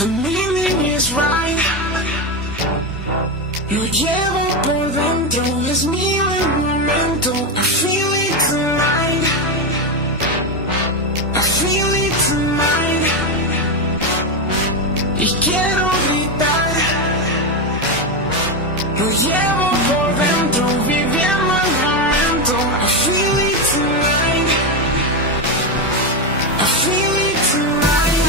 The meaning is right. Lo llevo por dentro, es mío el momento. I feel it tonight. I feel it tonight. Y quiero gritar. Lo llevo por dentro, viviendo el momento. I feel it tonight. I feel it tonight.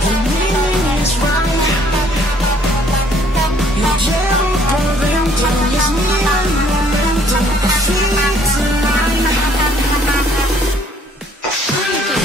The meaning is right. Lo llevo por dentro, es mío el momento. I feel it tonight. I feel it.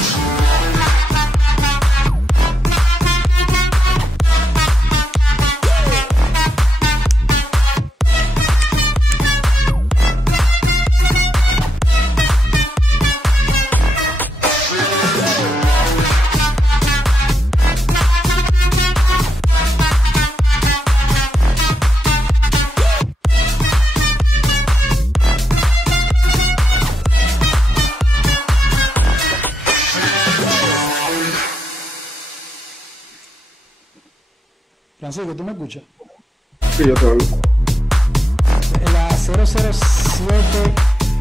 Francisco, ¿tú me escuchas? Sí, yo te oigo. La 007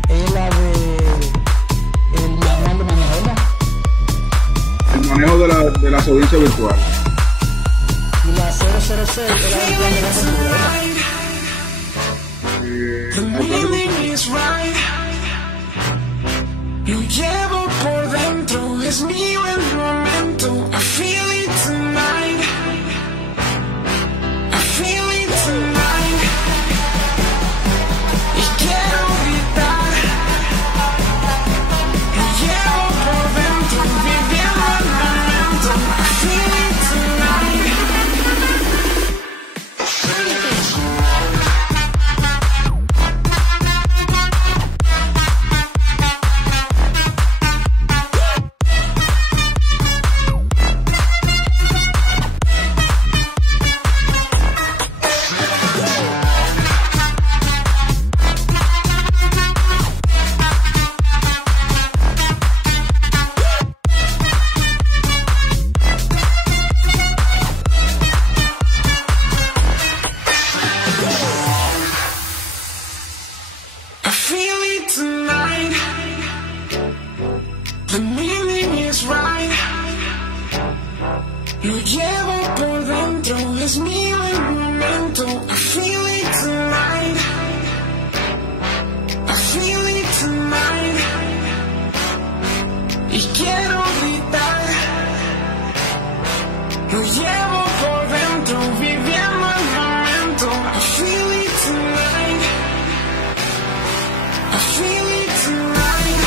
es la de el manual de manejo, ¿verdad? El manejo de las audiencias virtuales. Y la 006 es la del plan de la censura, ¿verdad? The meaning is right. Lo llevo por dentro, es mío el momento. I feel it tonight. I feel it tonight. Y quiero gritar. Lo llevo por dentro, viviendo el momento. I feel it tonight. I feel it. I feel it tonight. The meaning is right. Lo llevo por dentro, es mío el momento. I feel it tonight. I feel it tonight. Y quiero gritar. Lo llevo por dentro, viviendo el momento. I feel it tonight. I feel it tonight.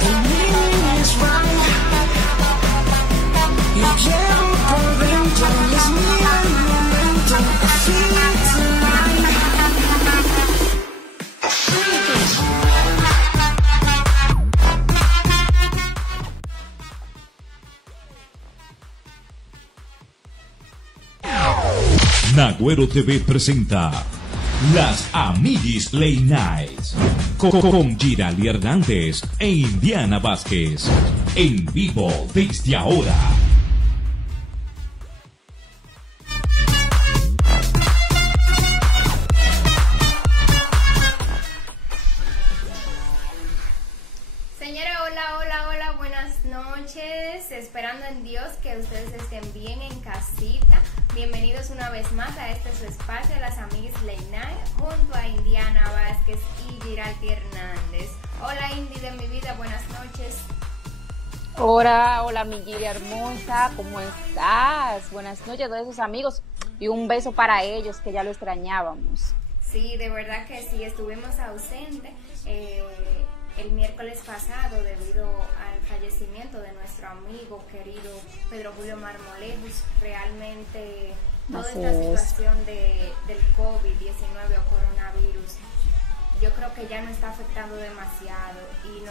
The meaning is right. Lo llevo por dentro, es mío el momento. I feel it tonight. I feel it. Nagüero TV presenta Las Amiguis Late Nights con Giraldi Hernández e Indiana Vázquez en vivo desde ahora. Señora, hola, buenas noches. Esperando en Dios que ustedes estén bien en casita. Bienvenidos una vez más a este su espacio, Las Amiguis Late Night, junto a Indiana Vázquez y Giraldi Hernández. Hola Indy de mi vida, buenas noches. Hola, mi Giri hermosa, ¿cómo estás? Buenas noches a todos esos amigos y un beso para ellos que ya lo extrañábamos. Sí, de verdad que sí, estuvimos ausentes el miércoles pasado debido al fallecimiento de nuestro amigo querido Pedro Julio Marmolejos. Realmente toda esta situación del COVID-19 o coronavirus, yo creo que ya nos está afectando demasiado y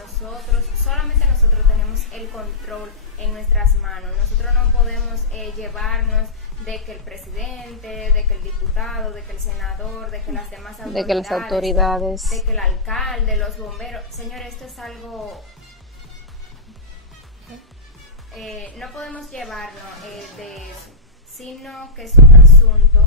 solamente nosotros tenemos el control en nuestras manos. Nosotros no podemos llevarnos de que el presidente, de que el diputado, de que el senador, de que las demás autoridades, de que las autoridades, de que el alcalde, los bomberos. Señores, esto es algo no podemos llevarnos de eso, sino que es un asunto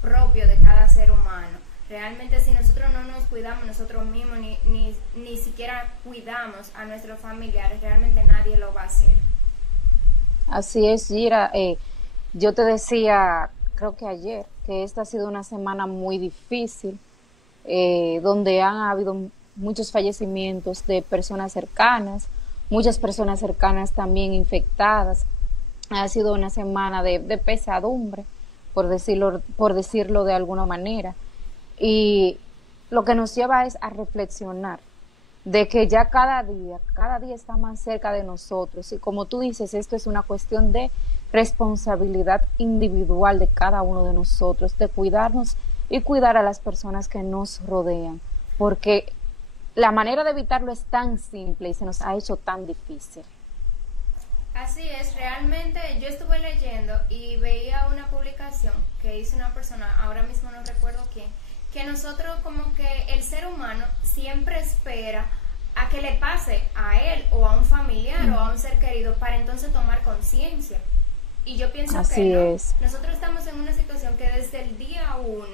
propio de cada ser humano. Realmente si nosotros no nos cuidamos nosotros mismos, ni siquiera cuidamos a nuestros familiares, realmente nadie lo va a hacer. Así es, Gira. Yo te decía, creo que ayer, que esta ha sido una semana muy difícil, donde han habido muchos fallecimientos de personas cercanas, muchas personas cercanas también infectadas. Ha sido una semana de pesadumbre, por decirlo de alguna manera. Y lo que nos lleva es a reflexionar de que ya cada día está más cerca de nosotros. Y como tú dices, esto es una cuestión de responsabilidad individual de cada uno de nosotros, de cuidarnos y cuidar a las personas que nos rodean, porque la manera de evitarlo es tan simple y se nos ha hecho tan difícil. Así es, realmente yo estuve leyendo y veía una publicación que hizo una persona, ahora mismo no recuerdo quién, que nosotros como que el ser humano siempre espera a que le pase a él o a un familiar o a un ser querido para entonces tomar conciencia. Y yo pienso Así que no. es. Nosotros estamos en una situación que desde el día 1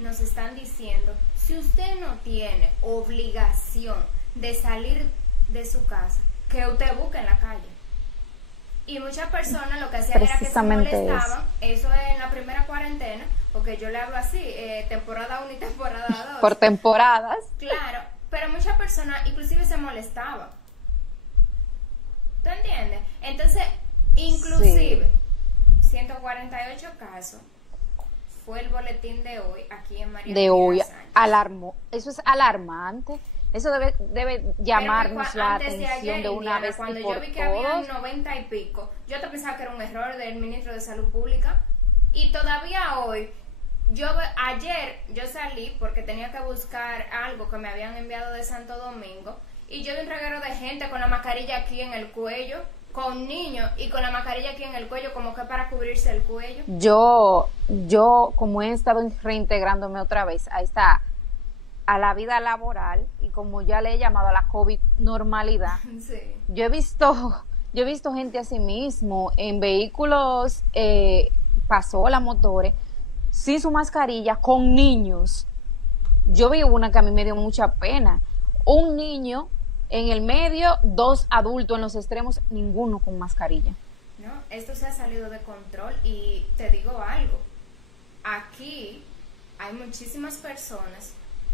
nos están diciendo, si usted no tiene obligación de salir de su casa, que usted busque en la calle. Y muchas personas lo que hacían era que se molestaban, eso en la primera cuarentena, porque yo le hablo así, temporada 1 y temporada 2. Por temporadas. Claro, pero muchas personas inclusive se molestaban. ¿Tú entiendes? Entonces, inclusive, 148 casos fue el boletín de hoy aquí en María De hoy, Sánchez. alarmó. Eso es alarmante. Eso debe llamarnos la antes de atención ayer, de una Indiana, vez cuando y yo por vi que había todos. 90 y pico, yo te pensaba que era un error del ministro de Salud Pública. Y todavía hoy, ayer yo salí porque tenía que buscar algo que me habían enviado de Santo Domingo, y yo vi un reguero de gente con la mascarilla aquí en el cuello, con niños y con la mascarilla aquí en el cuello, como que para cubrirse el cuello. Yo como he estado reintegrándome otra vez a la vida laboral, y como ya le he llamado a la COVID normalidad, Sí. yo he visto gente así mismo en vehículos, pasolas, motores, sin su mascarilla, con niños. Yo vi una que a mí me dio mucha pena, un niño en el medio, 2 adultos en los extremos, ninguno con mascarilla. No, esto se ha salido de control y te digo algo, aquí hay muchísimas personas,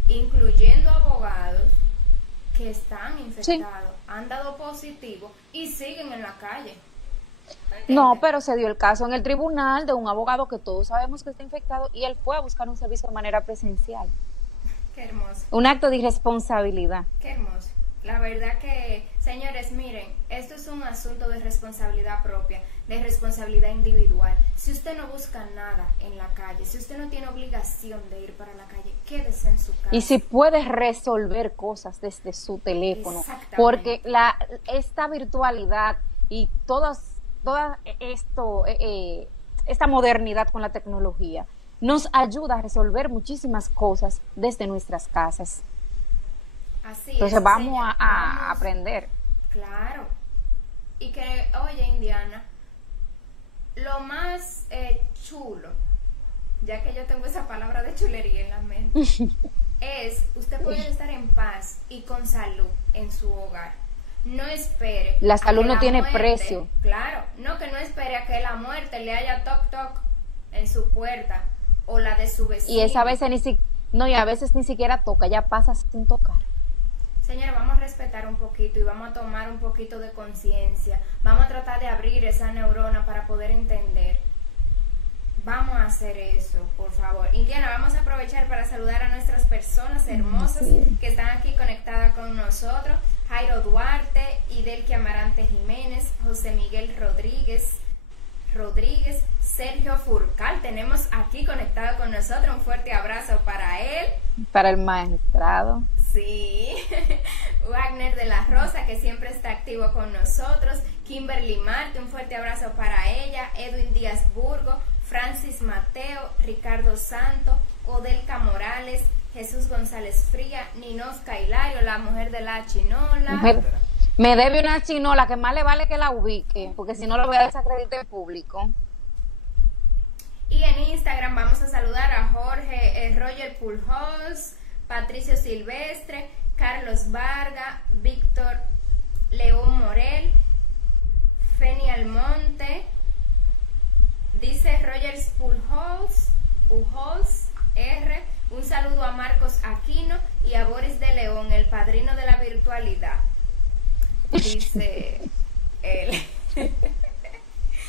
incluyendo abogados, que están infectados, han dado positivo y siguen en la calle. No, pero se dio el caso en el tribunal de un abogado que todos sabemos que está infectado y él fue a buscar un servicio de manera presencial. Qué hermoso, Un acto de irresponsabilidad. qué hermoso. La verdad que, señores, miren, esto es un asunto de responsabilidad propia, de responsabilidad individual. Si usted no busca nada en la calle, si usted no tiene obligación de ir para la calle, quédese en su casa. Y si puedes resolver cosas desde su teléfono, Exactamente. porque esta virtualidad y toda esta modernidad con la tecnología nos ayuda a resolver muchísimas cosas desde nuestras casas. Así Entonces es, vamos señor, a aprender. Claro. Y que, oye, Indiana, lo más chulo, ya que yo tengo esa palabra de chulería en la mente, es usted poder estar en paz y con salud en su hogar. No espere. La a salud que no la tiene muerte- precio. Claro, no espere a que la muerte le haya toc en su puerta o la de su vecino. Y esa veces y a veces ni siquiera toca, ya pasa sin tocar. Señora, vamos a respetar un poquito y vamos a tomar un poquito de conciencia. Vamos a tratar de abrir esa neurona para poder entender. Vamos a hacer eso, por favor. Indiana, vamos a aprovechar para saludar a nuestras personas hermosas que están aquí conectadas con nosotros. Jairo Duarte, Idelki Amarante Jiménez, José Miguel Rodríguez, Sergio Furcal, tenemos aquí conectado con nosotros. Un fuerte abrazo para él. Para el magistrado. Sí, Wagner de la Rosa, que siempre está activo con nosotros, Kimberly Marte, un fuerte abrazo para ella, Edwin Díaz Burgo, Francis Mateo, Ricardo Santo, Odelka Morales, Jesús González Fría, Ninosca Hilario, la mujer de la chinola. Me debe una chinola que más le vale que la ubique, porque si no lo voy a desacreditar en público. Y en Instagram vamos a saludar a Jorge Roger Pujols, Patricio Silvestre, Carlos Varga, Víctor León Morel, Feni Almonte, dice Roger Pujols R, un saludo a Marcos Aquino y a Boris de León, el padrino de la virtualidad. Dice él.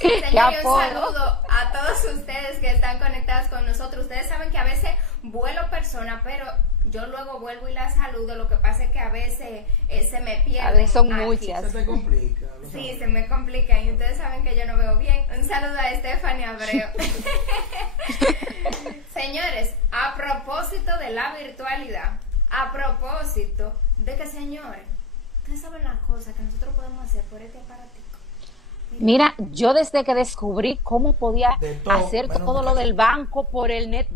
Señor, un saludo a todos ustedes que están conectados con nosotros. Ustedes saben que a veces vuelo persona, pero yo luego vuelvo y la saludo. Lo que pasa es que a veces se me pierde. A veces son aquí. muchas. Se te complica. Sí, se me complica y ustedes saben que yo no veo bien. Un saludo a Stephanie Abreu. Señores, a propósito de la virtualidad, a propósito de que, señores, ustedes saben las cosas que nosotros podemos hacer por este aparatico. Mira, yo desde que descubrí cómo podía hacer bueno, todo lo del banco por el net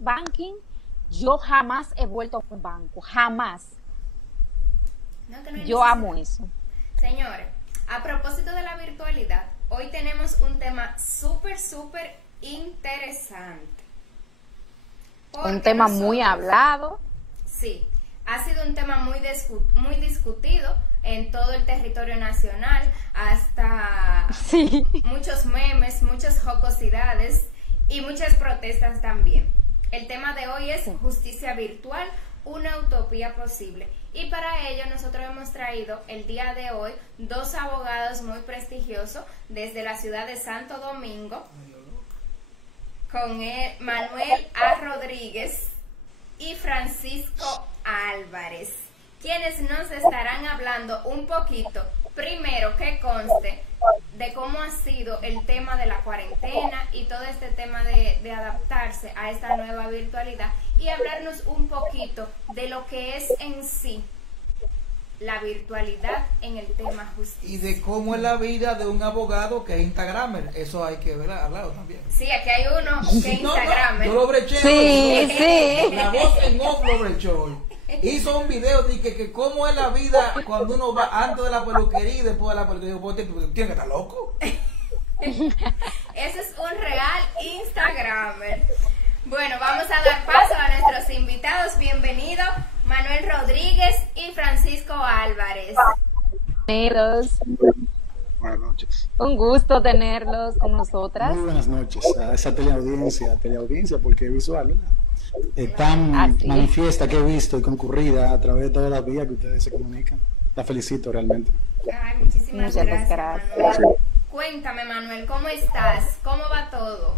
banking, yo jamás he vuelto a un banco, jamás. No, que no hay Yo necesidad. amo eso. Señores, a propósito de la virtualidad, hoy tenemos un tema súper interesante. Un Porque tema muy nosotros- hablado. Sí, ha sido un tema muy discutido en todo el territorio nacional, hasta Sí. muchos memes, muchas jocosidades y muchas protestas también. El tema de hoy es justicia virtual, una utopía posible. Y para ello nosotros hemos traído el día de hoy dos abogados muy prestigiosos desde la ciudad de Santo Domingo, con Manuel A. Rodríguez y Francisco Álvarez, quienes nos estarán hablando un poquito, primero que conste, de cómo ha sido el tema de la cuarentena y todo este tema de adaptarse a esta nueva virtualidad, y hablarnos un poquito de lo que es en sí la virtualidad en el tema justicia. Y de cómo es la vida de un abogado que es instagramer. Eso hay que hablarlo también. Sí, aquí hay uno que es Instagram. Yo lo breché. Sí, sí. La voz en off lo brechó hoy. Hizo un video de que cómo es la vida cuando uno va antes de la peluquería y después de la peluquería. Pues, ¿tienes que estar loco? Ese es un real Instagramer. Bueno, vamos a dar paso a nuestros invitados. Bienvenido Manuel Rodríguez y Francisco Álvarez. Bienvenidos. Buenas noches. Un gusto tenerlos con nosotras. Muy buenas noches a esa teleaudiencia, porque es visual, ¿verdad? Tan Así. manifiesta que he visto y concurrida a través de todas las vías que ustedes se comunican. La felicito realmente. Ay, muchísimas Muchas gracias, gracias. Manuel. Cuéntame, Manuel, ¿cómo estás? ¿Cómo va todo?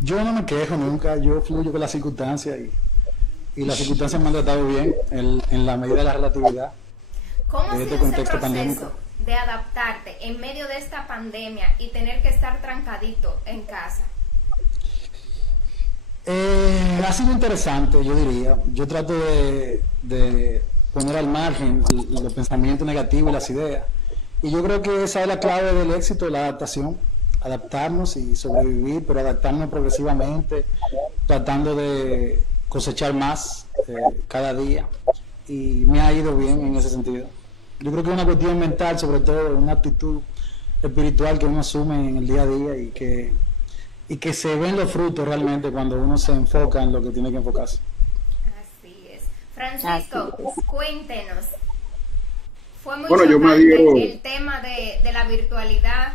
Yo no me quejo nunca, yo fluyo con las circunstancias y las circunstancias me han tratado bien en la medida de la relatividad. ¿Cómo ha En sido este ese contexto proceso pandémico. de adaptarte en medio de esta pandemia y tener que estar trancadito en casa? Ha sido interesante, yo diría. Yo trato de poner al margen los pensamientos negativos y las ideas. Y yo creo que esa es la clave del éxito, la adaptación. Adaptarnos y sobrevivir, pero adaptarnos progresivamente, tratando de cosechar más cada día. Y me ha ido bien en ese sentido. Yo creo que es una cuestión mental, sobre todo, una actitud espiritual que uno asume en el día a día y que se ven los frutos realmente cuando uno se enfoca en lo que tiene que enfocarse. Así es. Francisco, Así cuéntenos. Fue muy Bueno, yo me chocante adhiero. el tema de la virtualidad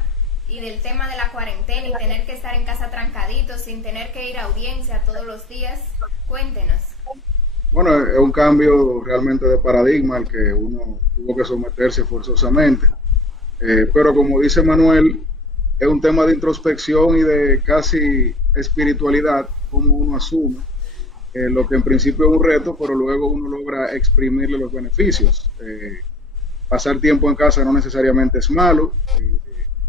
y del tema de la cuarentena y tener que estar en casa trancaditos sin tener que ir a audiencia todos los días. Cuéntenos. Bueno, es un cambio realmente de paradigma al que uno tuvo que someterse forzosamente. Pero como dice Manuel, es un tema de introspección y de casi espiritualidad, como uno asume, lo que en principio es un reto, pero luego uno logra exprimirle los beneficios. Pasar tiempo en casa no necesariamente es malo,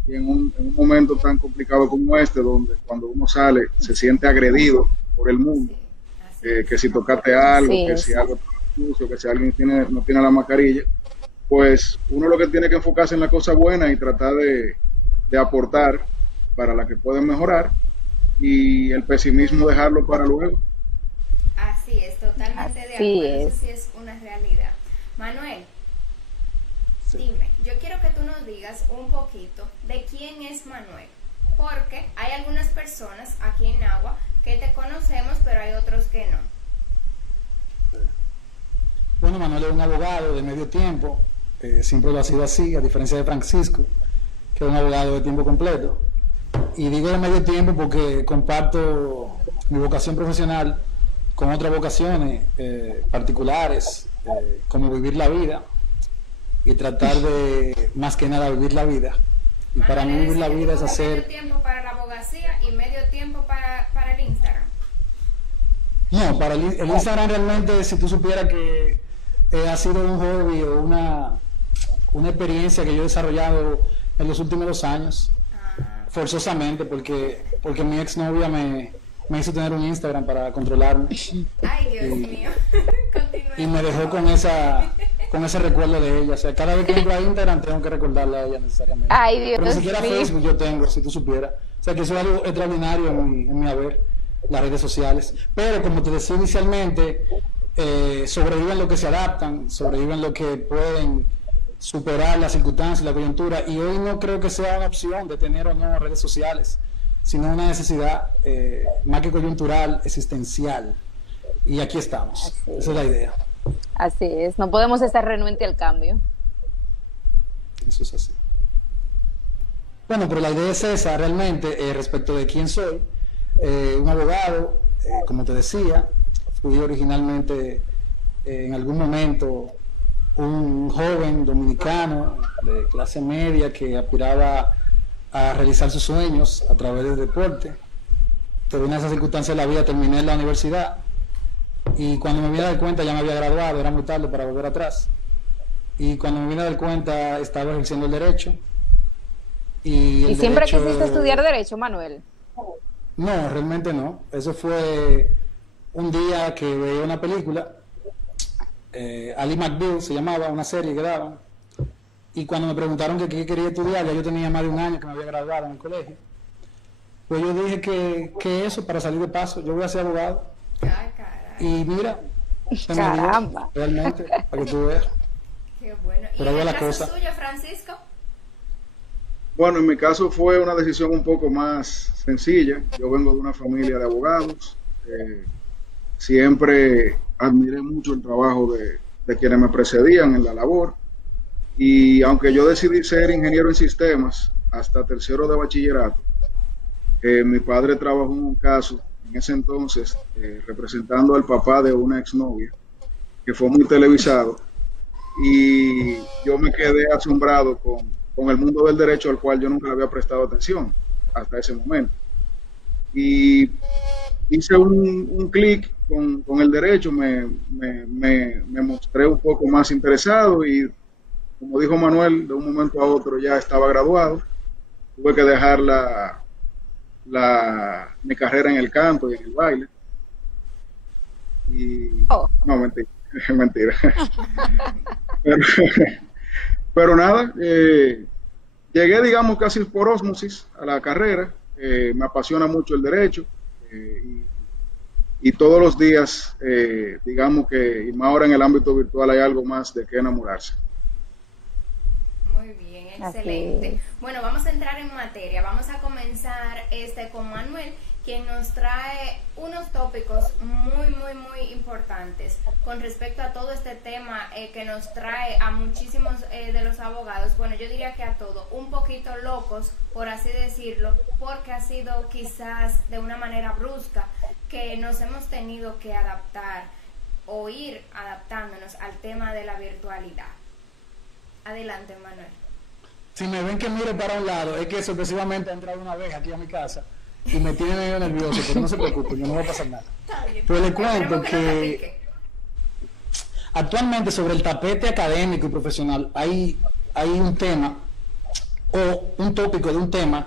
y en un momento tan complicado como este, donde cuando uno sale se siente agredido por el mundo, que si tocaste algo, Sí, que si sí. algo está sucio, que si alguien no tiene la mascarilla, pues uno lo que tiene que enfocarse en la cosa buena y tratar de aportar para la que pueden mejorar, y el pesimismo dejarlo para luego. Así es, totalmente de Así acuerdo. es. Eso sí es una realidad. Manuel, dime, yo quiero que tú nos digas un poquito de quién es Manuel, porque hay algunas personas aquí en Agua que te conocemos, pero hay otros que no. Bueno, Manuel es un abogado de medio tiempo, siempre lo ha sido así, a diferencia de Francisco, que es un abogado de tiempo completo. Y digo de medio tiempo porque comparto mi vocación profesional con otras vocaciones particulares, como vivir la vida y tratar de, más que nada, vivir la vida. Y para mí vivir la vida es hacer... Medio tiempo para la abogacía y medio tiempo para el Instagram. No, para el Instagram realmente, si tú supieras que ha sido un hobby o una experiencia que yo he desarrollado en los últimos 2 años, forzosamente, porque mi exnovia me hizo tener un Instagram para controlarme. Ay, Dios mío. Y me dejó con ese recuerdo de ella. O sea, cada vez que entro a Instagram tengo que recordarle a ella necesariamente. Ay, Dios Pero ni siquiera mío. Facebook yo tengo, si tú supieras. O sea, que eso es algo extraordinario en mi haber, las redes sociales. Pero como te decía inicialmente, sobreviven los que se adaptan, sobreviven los que pueden superar las circunstancias, la coyuntura, y hoy no creo que sea una opción de tener o no redes sociales, sino una necesidad más que coyuntural, existencial. Y aquí estamos. Esa es la idea. Así es, no podemos estar renuentes al cambio. Eso es así. Bueno, pero la idea es esa realmente, respecto de quién soy. Un abogado, como te decía, fui originalmente en algún momento un joven dominicano de clase media que aspiraba a realizar sus sueños a través del deporte. Pero en esas circunstancias de la vida terminé en la universidad y cuando me vine a dar cuenta ya me había graduado, era muy tarde para volver atrás. Y cuando me vine a dar cuenta estaba ejerciendo el derecho. ¿Y siempre quisiste estudiar derecho, Manuel? No, realmente no. Eso fue un día que veía una película, Ali McBeal se llamaba, una serie que daban, y cuando me preguntaron que qué quería estudiar, ya yo tenía más de 1 año que me había graduado en el colegio, pues yo dije que eso, para salir de paso, yo voy a ser abogado. Ay, caray. Y mira, se me dio, Caramba. realmente, para que tú veas. Qué bueno. ¿Y Pero en ahí el va la caso cosa. suyo, Francisco? Bueno, en mi caso fue una decisión un poco más sencilla. Yo vengo de una familia de abogados. Siempre admiré mucho el trabajo de quienes me precedían en la labor. Y aunque yo decidí ser ingeniero en sistemas hasta tercero de bachillerato, mi padre trabajó en un caso, en ese entonces, representando al papá de una exnovia, que fue muy televisado. Y yo me quedé asombrado con el mundo del derecho al cual yo nunca le había prestado atención hasta ese momento. Y hice un clic con el derecho, me mostré un poco más interesado y, como dijo Manuel, de un momento a otro ya estaba graduado. Tuve que dejar mi carrera en el canto y en el baile. Y, no, mentira, mentira. Pero nada, llegué, digamos, casi por ósmosis a la carrera. Me apasiona mucho el derecho y todos los días, digamos que, y más ahora en el ámbito virtual, hay algo más de que enamorarse. Muy bien, excelente. Bueno, vamos a entrar en materia. Vamos a comenzar con Manuel, quien nos trae unos tópicos muy importantes con respecto a todo este tema que nos trae a muchísimos de los abogados, bueno, yo diría que a todos, un poquito locos, por así decirlo, porque ha sido quizás de una manera brusca que nos hemos tenido que adaptar o ir adaptándonos al tema de la virtualidad. Adelante, Manuel. Si me ven que miro para un lado, es que sorpresivamente he entrado una vez aquí a mi casa y me tiene medio nervioso, pero no se preocupe, yo no va a pasar nada. Pero le cuento que actualmente sobre el tapete académico y profesional hay un tema o un tópico de un tema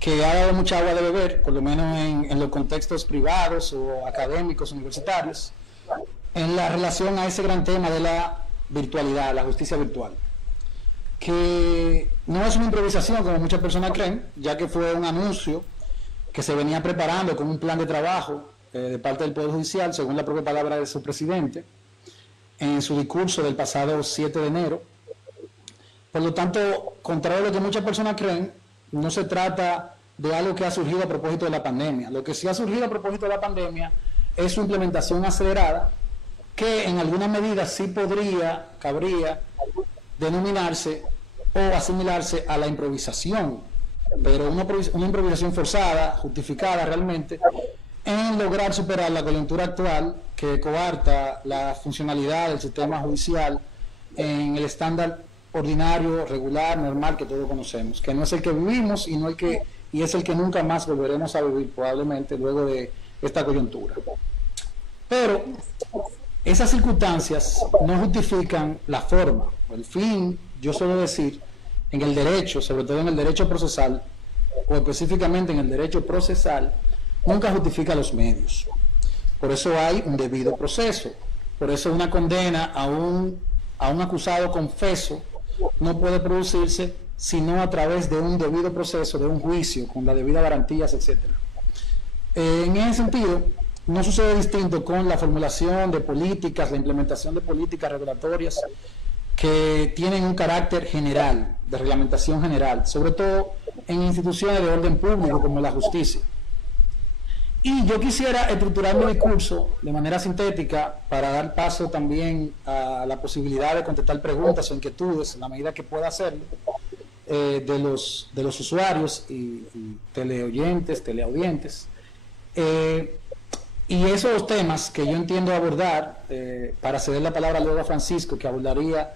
que ha dado mucha agua de beber, por lo menos en los contextos privados o académicos, universitarios, en la relación a ese gran tema de la virtualidad, la justicia virtual, que no es una improvisación como muchas personas creen, ya que fue un anuncio que se venía preparando con un plan de trabajo de parte del Poder Judicial, según la propia palabra de su presidente, en su discurso del pasado 7 de enero, Por lo tanto, contrario a lo que muchas personas creen, no se trata de algo que ha surgido a propósito de la pandemia. Lo que sí ha surgido a propósito de la pandemia es su implementación acelerada, que en alguna medida sí cabría denominarse o asimilarse a la improvisación, pero una improvisación forzada, justificada realmente, en lograr superar la coyuntura actual que coarta la funcionalidad del sistema judicial en el estándar ordinario, regular, normal que todos conocemos, que no es el que vivimos y es el que nunca más volveremos a vivir probablemente luego de esta coyuntura. Pero esas circunstancias no justifican la forma. El fin, yo suelo decir, en el derecho, sobre todo en el derecho procesal, o específicamente en el derecho procesal, nunca justifica los medios. Por eso hay un debido proceso. Por eso una condena a un acusado confeso no puede producirse sino a través de un debido proceso, de un juicio, con las debidas garantías, etc. En ese sentido, no sucede distinto con la formulación de políticas, la implementación de políticas regulatorias que tienen un carácter general, de reglamentación general, sobre todo en instituciones de orden público como la justicia. Y yo quisiera estructurar mi discurso de manera sintética para dar paso también a la posibilidad de contestar preguntas o inquietudes en la medida que pueda hacerlo de los usuarios y teleoyentes, teleaudientes. Y esos temas que yo entiendo abordar, para ceder la palabra luego a Francisco, que abordaría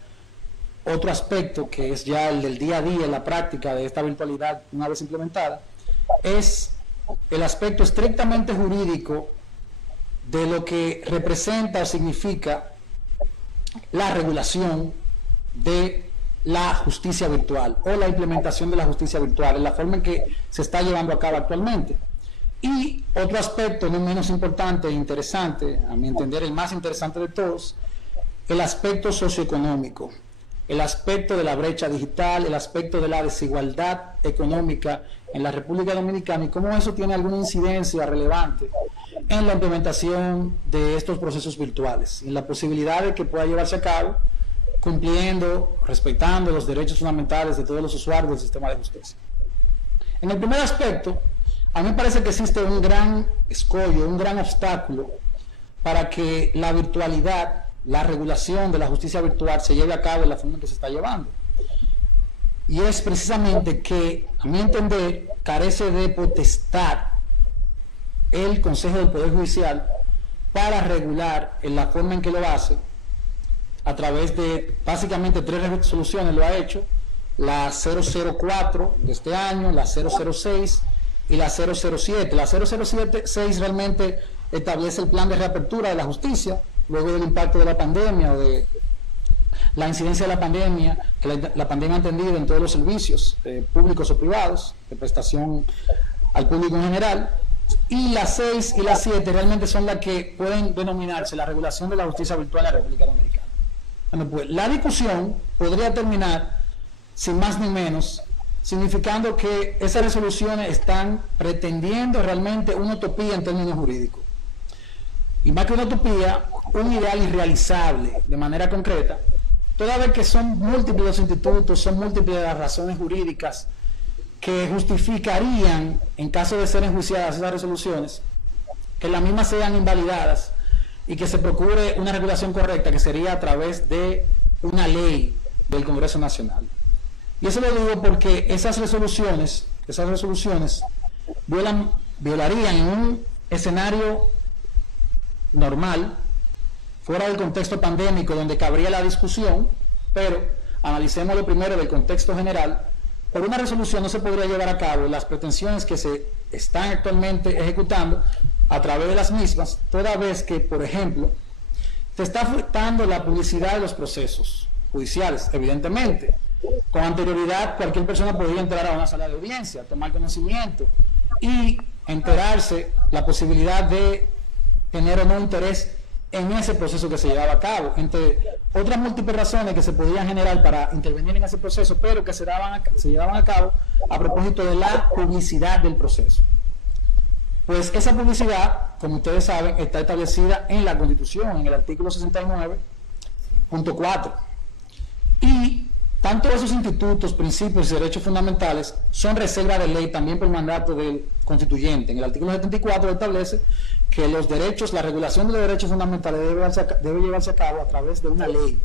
otro aspecto que es ya el del día a día, la práctica de esta virtualidad una vez implementada, es el aspecto estrictamente jurídico de lo que representa o significa la regulación de la justicia virtual o la implementación de la justicia virtual en la forma en que se está llevando a cabo actualmente. Y otro aspecto no menos importante e interesante, a mi entender el más interesante de todos, el aspecto socioeconómico, el aspecto de la brecha digital, el aspecto de la desigualdad económica en la República Dominicana y cómo eso tiene alguna incidencia relevante en la implementación de estos procesos virtuales, en la posibilidad de que pueda llevarse a cabo cumpliendo, respetando los derechos fundamentales de todos los usuarios del sistema de justicia. En el primer aspecto, a mí me parece que existe un gran escollo, un gran obstáculo para que la virtualidad, la regulación de la justicia virtual se lleve a cabo de la forma en que se está llevando. Y es precisamente que, a mi entender, carece de potestad el Consejo del Poder Judicial para regular en la forma en que lo hace, a través de básicamente 3 resoluciones lo ha hecho, la 004 de este año, la 006 y la 007. La 006 realmente establece el plan de reapertura de la justicia luego del impacto de la pandemia o de la incidencia de la pandemia, que la pandemia ha entendido en todos los servicios públicos o privados de prestación al público en general, y la 6 y la 7 realmente son las que pueden denominarse la regulación de la justicia virtual en la República Dominicana. Bueno, pues la discusión podría terminar, sin más ni menos, significando que esas resoluciones están pretendiendo realmente una utopía en términos jurídicos. Y más que una utopía, un ideal irrealizable de manera concreta, toda vez que son múltiples los institutos, son múltiples las razones jurídicas que justificarían, en caso de ser enjuiciadas esas resoluciones, que las mismas sean invalidadas y que se procure una regulación correcta, que sería a través de una ley del Congreso Nacional. Y eso lo digo porque esas resoluciones violarían en un escenario normal, fuera del contexto pandémico donde cabría la discusión, pero analicémoslo primero del contexto general. Por una resolución no se podría llevar a cabo las pretensiones que se están actualmente ejecutando a través de las mismas, toda vez que, por ejemplo, se está afectando la publicidad de los procesos judiciales, evidentemente. Con anterioridad, cualquier persona podría entrar a una sala de audiencia, tomar conocimiento y enterarse la posibilidad de tener o no interés en ese proceso que se llevaba a cabo, entre otras múltiples razones que se podían generar para intervenir en ese proceso, pero que se llevaban a cabo a propósito de la publicidad del proceso. Pues esa publicidad, como ustedes saben, está establecida en la Constitución, en el artículo 69.4. Y tanto esos institutos, principios y derechos fundamentales son reserva de ley también por mandato del constituyente. En el artículo 74 establece que los derechos, la regulación de los derechos fundamentales debe llevarse a cabo a través de una ley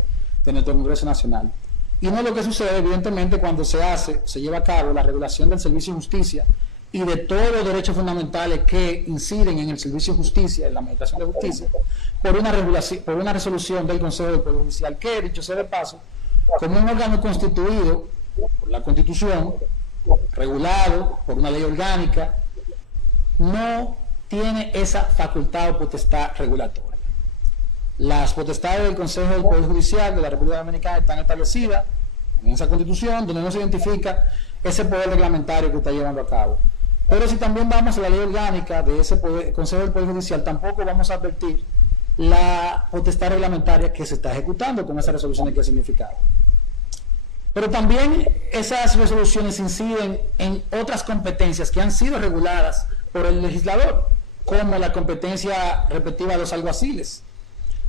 de nuestro Congreso Nacional. Y no es lo que sucede, evidentemente, cuando se lleva a cabo la regulación del servicio de justicia y de todos los derechos fundamentales que inciden en el servicio de justicia, en la administración de justicia, por una resolución del Consejo del Poder Judicial, que, dicho sea de paso, como un órgano constituido por la Constitución, regulado por una ley orgánica, no tiene esa facultad o potestad regulatoria. Las potestades del Consejo del Poder Judicial de la República Dominicana están establecidas en esa Constitución, donde no se identifica ese poder reglamentario que está llevando a cabo. Pero si también vamos a la ley orgánica de ese Consejo del Poder Judicial, tampoco vamos a advertir la potestad reglamentaria que se está ejecutando con esas resoluciones que he significado. Pero también esas resoluciones inciden en otras competencias que han sido reguladas por el legislador, como la competencia respectiva de los alguaciles,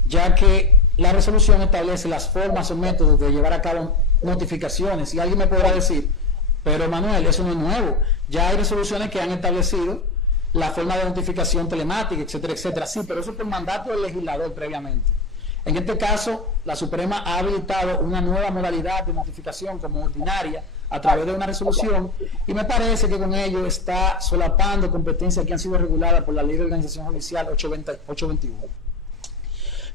ya que la resolución establece las formas o métodos de llevar a cabo notificaciones. Y alguien me podrá decir, pero Manuel, eso no es nuevo, ya hay resoluciones que han establecido la forma de notificación telemática, etcétera, etcétera. Sí, pero eso es por mandato del legislador previamente. En este caso, la Suprema ha habilitado una nueva modalidad de notificación como ordinaria a través de una resolución, y me parece que con ello está solapando competencias que han sido reguladas por la Ley de Organización Judicial 821.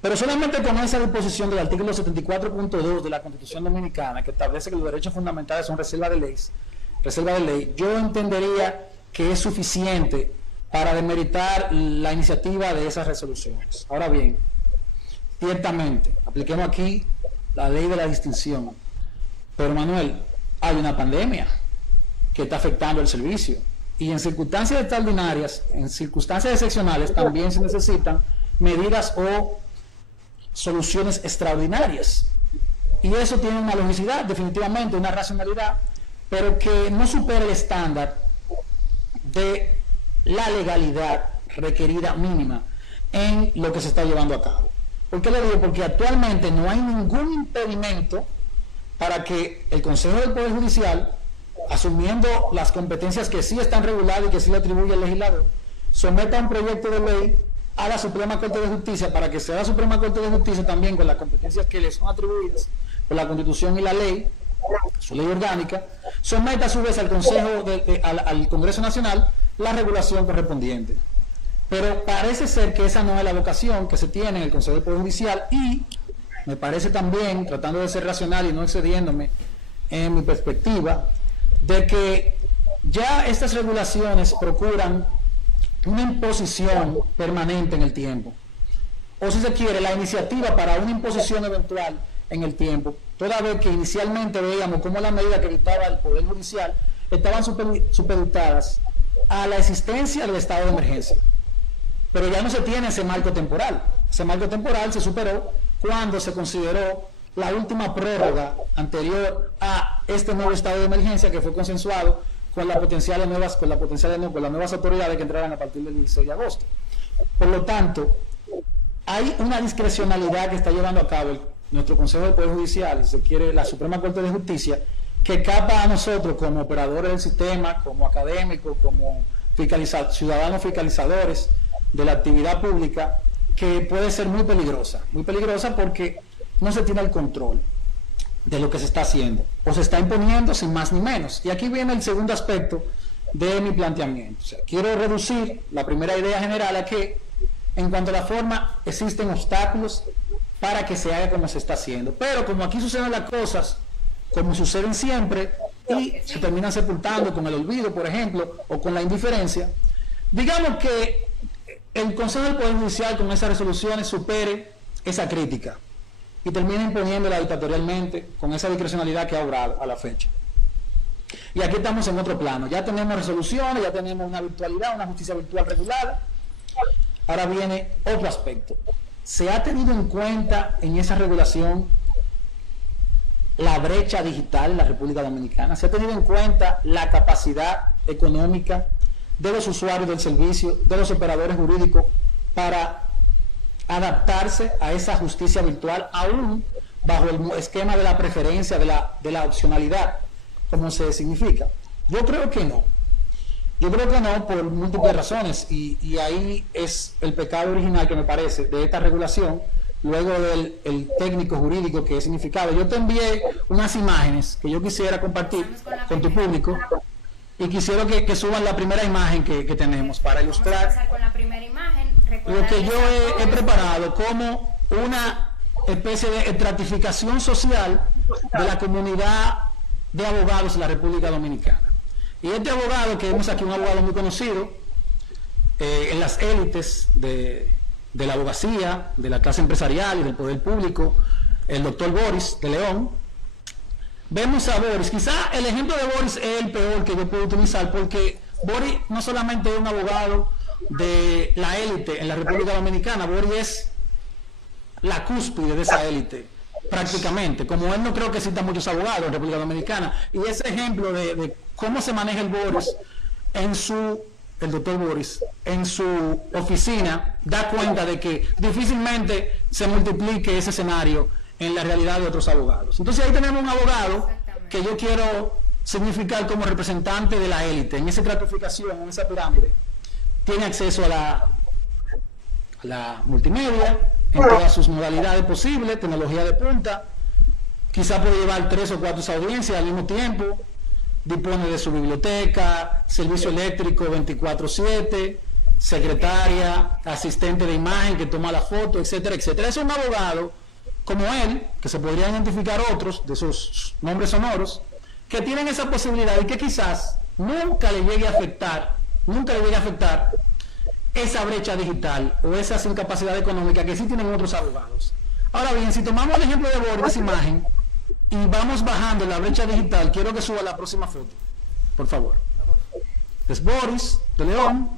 Pero solamente con esa disposición del artículo 74.2 de la Constitución Dominicana, que establece que los derechos fundamentales son reserva de ley, yo entendería que es suficiente para demeritar la iniciativa de esas resoluciones. Ahora bien, ciertamente, apliquemos aquí la ley de la distinción. Pero Manuel, hay una pandemia que está afectando el servicio. Y en circunstancias extraordinarias, en circunstancias excepcionales, también se necesitan medidas o soluciones extraordinarias. Y eso tiene una logicidad, definitivamente, una racionalidad, pero que no supera el estándar de la legalidad requerida mínima en lo que se está llevando a cabo. ¿Por qué lo digo? Porque actualmente no hay ningún impedimento para que el Consejo del Poder Judicial, asumiendo las competencias que sí están reguladas y que sí le atribuye el legislador, someta un proyecto de ley a la Suprema Corte de Justicia para que sea la Suprema Corte de Justicia también, con las competencias que le son atribuidas por la Constitución y la ley, su ley orgánica, someta a su vez al Consejo al Congreso Nacional la regulación correspondiente. Pero parece ser que esa no es la vocación que se tiene en el Consejo del Poder Judicial, y me parece también, tratando de ser racional y no excediéndome en mi perspectiva, de que ya estas regulaciones procuran una imposición permanente en el tiempo, o si se quiere, la iniciativa para una imposición eventual en el tiempo, toda vez que inicialmente veíamos cómo las medidas que dictaba el Poder Judicial estaban supeditadas a la existencia del estado de emergencia. Pero ya no se tiene ese marco temporal. Ese marco temporal se superó cuando se consideró la última prórroga anterior a este nuevo estado de emergencia, que fue consensuado con las nuevas autoridades que entraran a partir del 16 de agosto. Por lo tanto, hay una discrecionalidad que está llevando a cabo nuestro Consejo del Poder Judicial, si se quiere, la Suprema Corte de Justicia, que capa a nosotros como operadores del sistema, como académicos, como ciudadanos fiscalizadores de la actividad pública, que puede ser muy peligrosa porque no se tiene el control de lo que se está haciendo, o se está imponiendo sin más ni menos. Y aquí viene el segundo aspecto de mi planteamiento. O sea, quiero reducir la primera idea general a que, en cuanto a la forma, existen obstáculos para que se haga como se está haciendo. Pero como aquí suceden las cosas, como suceden siempre, y se terminan sepultando con el olvido, por ejemplo, o con la indiferencia, digamos que el Consejo del Poder Judicial con esas resoluciones supere esa crítica y termina imponiéndola dictatorialmente con esa discrecionalidad que ha obrado a la fecha. Y aquí estamos en otro plano. Ya tenemos resoluciones, ya tenemos una virtualidad, una justicia virtual regulada. Ahora viene otro aspecto. ¿Se ha tenido en cuenta en esa regulación la brecha digital en la República Dominicana? ¿Se ha tenido en cuenta la capacidad económica de los usuarios del servicio, de los operadores jurídicos, para adaptarse a esa justicia virtual, aún bajo el esquema de la preferencia, de la opcionalidad, como se significa. Yo creo que no. Yo creo que no, por múltiples razones, y ahí es el pecado original que me parece de esta regulación, luego del el técnico jurídico que es significado. Yo te envié unas imágenes que yo quisiera compartir con tu público, y quisiera que suban la primera imagen que tenemos para ilustrar Vamos a pasar con la primera imagen. lo que yo he preparado como una especie de estratificación social de la comunidad de abogados de la República Dominicana. Y este abogado, que vemos aquí, un abogado muy conocido en las élites de la abogacía, de la clase empresarial y del poder público, el doctor Boris de León. Vemos a Boris, quizá el ejemplo de Boris es el peor que yo puedo utilizar, porque Boris no solamente es un abogado de la élite en la República Dominicana, Boris es la cúspide de esa élite, prácticamente. Como él, no creo que exista muchos abogados en República Dominicana, y ese ejemplo de cómo se maneja el Boris el doctor Boris en su oficina da cuenta de que difícilmente se multiplique ese escenario en la realidad de otros abogados. Entonces ahí tenemos un abogado que yo quiero significar como representante de la élite, en esa estratificación, en esa pirámide. Tiene acceso a la multimedia en todas sus modalidades posibles, tecnología de punta, quizá puede llevar 3 o 4 audiencias al mismo tiempo, dispone de su biblioteca, servicio eléctrico 24/7, secretaria, asistente de imagen que toma la foto, etcétera, etcétera. Es un abogado como él, que se podrían identificar otros de sus nombres sonoros, que tienen esa posibilidad y que quizás nunca le llegue a afectar esa brecha digital o esa incapacidad económica que sí tienen otros abogados. Ahora bien, si tomamos el ejemplo de Boris, esa imagen, y vamos bajando la brecha digital, quiero que suba la próxima foto, por favor. Es Boris de León,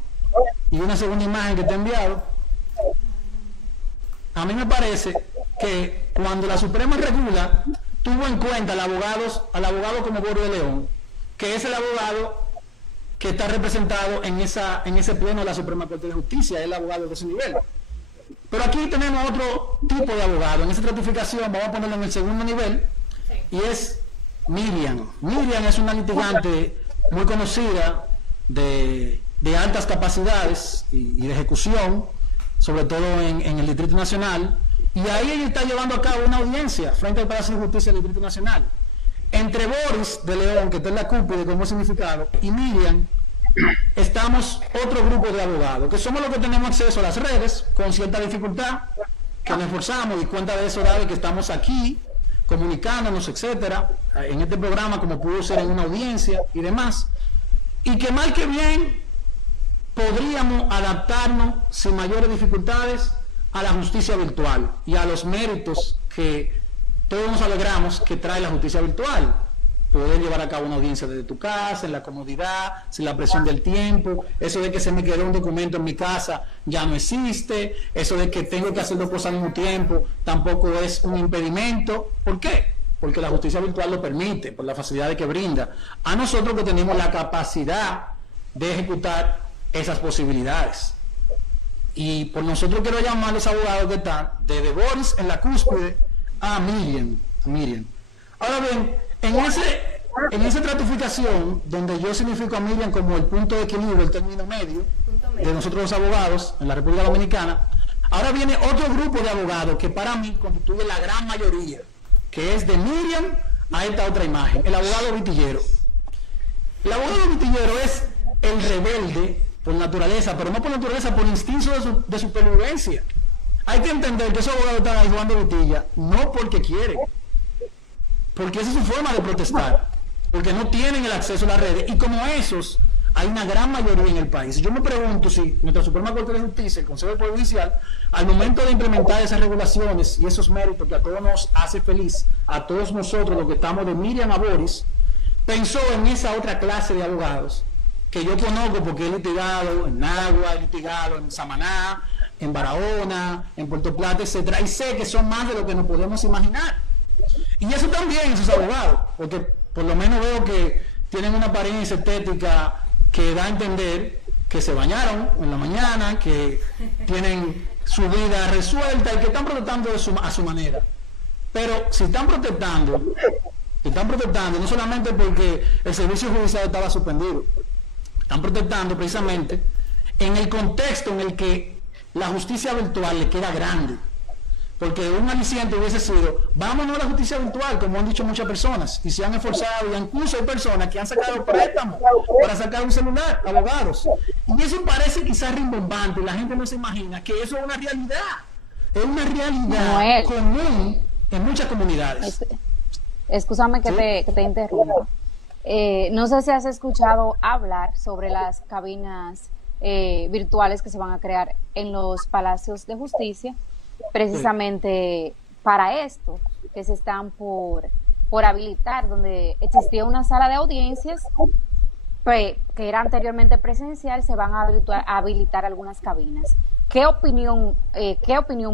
y una segunda imagen que te he enviado. A mí me parece que cuando la Suprema regula, tuvo en cuenta al abogado como Boris de León, que es el abogado que está representado en ese pleno de la Suprema Corte de Justicia, es el abogado de ese nivel. Pero aquí tenemos otro tipo de abogado. En esa estratificación vamos a ponerlo en el segundo nivel, y es Miriam. Miriam es una litigante muy conocida de altas capacidades y de ejecución, sobre todo en el Distrito Nacional, y ahí ella está llevando a cabo una audiencia frente al Palacio de Justicia del Distrito Nacional. Entre Boris de León, que está en la cúpula como significado, y Miriam, estamos otro grupo de abogados, que somos los que tenemos acceso a las redes con cierta dificultad, que nos esforzamos, y cuenta de eso dado que estamos aquí comunicándonos, etcétera, en este programa, como pudo ser en una audiencia y demás, y que mal que bien podríamos adaptarnos sin mayores dificultades a la justicia virtual y a los méritos que todos nos alegramos que trae la justicia virtual. Poder llevar a cabo una audiencia desde tu casa, en la comodidad, sin la presión del tiempo, eso de que se me quedó un documento en mi casa ya no existe, eso de que tengo que hacer 2 cosas al mismo tiempo tampoco es un impedimento. ¿Por qué? Porque la justicia virtual lo permite, por la facilidad que brinda a nosotros que tenemos la capacidad de ejecutar esas posibilidades. Y por nosotros quiero llamar a los abogados que están desde Boris en la cúspide a Miriam. Ahora bien, en esa estratificación, donde yo significo a Miriam como el punto de equilibrio, el término medio de nosotros los abogados en la República Dominicana, ahora viene otro grupo de abogados que para mí constituye la gran mayoría, que es de Miriam a esta otra imagen, el abogado vitillero. El abogado vitillero es el rebelde por naturaleza, pero no por naturaleza, por instinto de supervivencia. Hay que entender que esos abogados están ahí jugando vitilla, no porque quieren, porque esa es su forma de protestar, porque no tienen el acceso a las redes, y como esos hay una gran mayoría en el país. Yo me pregunto si nuestra Suprema Corte de Justicia, el Consejo del Poder Judicial, al momento de implementar esas regulaciones y esos méritos que a todos nos hace feliz, a todos nosotros los que estamos de Miriam a Boris, pensó en esa otra clase de abogados que yo conozco porque he litigado en Nagua, he litigado en Samaná, en Barahona, en Puerto Plata, etcétera, y sé que son más de lo que nos podemos imaginar. Y eso también, esos abogados, porque por lo menos veo que tienen una apariencia estética que da a entender que se bañaron en la mañana, que tienen su vida resuelta y que están protestando a su manera. Pero si están protestando, no solamente porque el servicio judicial estaba suspendido, están protestando precisamente en el contexto en el que la justicia virtual le queda grande. Porque un aliciente hubiese sido, vámonos a la justicia virtual, como han dicho muchas personas, y se han esforzado, y incluso hay personas que han sacado préstamos para sacar un celular, abogados. Y eso parece quizás rimbombante, la gente no se imagina que eso es una realidad común en muchas comunidades. Excúsame que te interrumpa. No sé si has escuchado hablar sobre las cabinas virtuales que se van a crear en los palacios de justicia, precisamente para esto, que se están por habilitar, donde existía una sala de audiencias que era anteriormente presencial, se van a habilitar algunas cabinas. ¿Qué opinión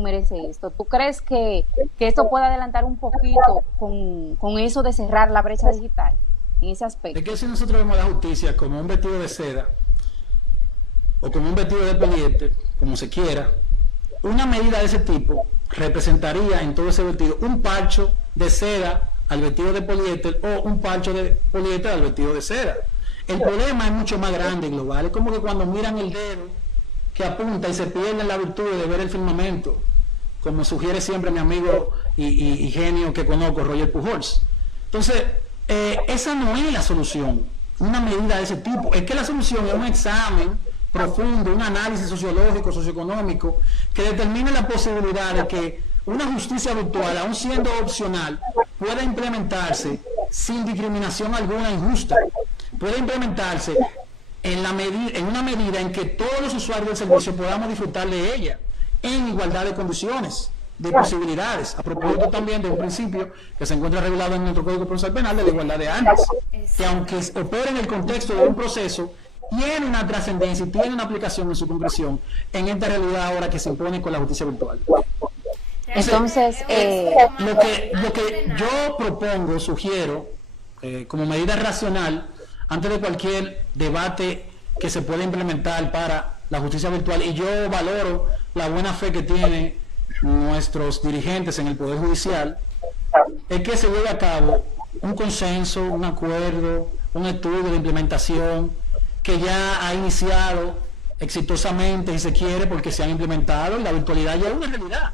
merece esto? ¿Tú crees que esto puede adelantar un poquito con eso de cerrar la brecha digital en ese aspecto? Es que si nosotros vemos la justicia como un vestido de seda o como un vestido de poliéster, como se quiera, una medida de ese tipo representaría en todo ese vestido un parcho de seda al vestido de poliéster o un parcho de poliéster al vestido de seda. El problema es mucho más grande y global. Es como que cuando miran el dedo que apunta y se pierden la virtud de ver el firmamento, como sugiere siempre mi amigo y genio que conozco, Roger Pujols. Entonces, esa no es la solución, una medida de ese tipo. Es que la solución es un examen profundo, un análisis sociológico, socioeconómico, que determine la posibilidad de que una justicia virtual, aun siendo opcional, pueda implementarse sin discriminación alguna injusta, pueda implementarse en una medida en que todos los usuarios del servicio podamos disfrutar de ella en igualdad de condiciones, de posibilidades, a propósito también de un principio que se encuentra regulado en nuestro Código Procesal Penal de la igualdad de armas, que aunque opere en el contexto de un proceso, tiene una trascendencia y tiene una aplicación en su concreción en esta realidad ahora que se impone con la justicia virtual. Entonces, lo que yo propongo, sugiero, como medida racional, antes de cualquier debate que se pueda implementar para la justicia virtual, y yo valoro la buena fe que tienen nuestros dirigentes en el Poder Judicial, es que se lleve a cabo un consenso, un acuerdo, un estudio de implementación que ya ha iniciado exitosamente, si se quiere, porque se han implementado y la virtualidad ya es una realidad.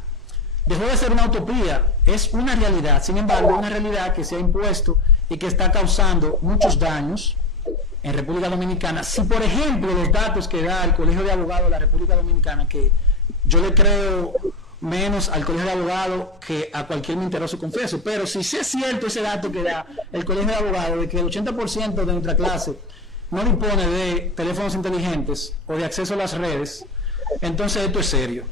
Dejó de ser una utopía, es una realidad. Sin embargo, una realidad que se ha impuesto y que está causando muchos daños en República Dominicana. Si, por ejemplo, los datos que da el Colegio de Abogados de la República Dominicana, que yo le creo menos al Colegio de Abogados que a cualquier mentiroso confeso, pero si sí es cierto ese dato que da el Colegio de Abogados de que el 80% de nuestra clase no dispone de teléfonos inteligentes o de acceso a las redes, entonces esto es serio.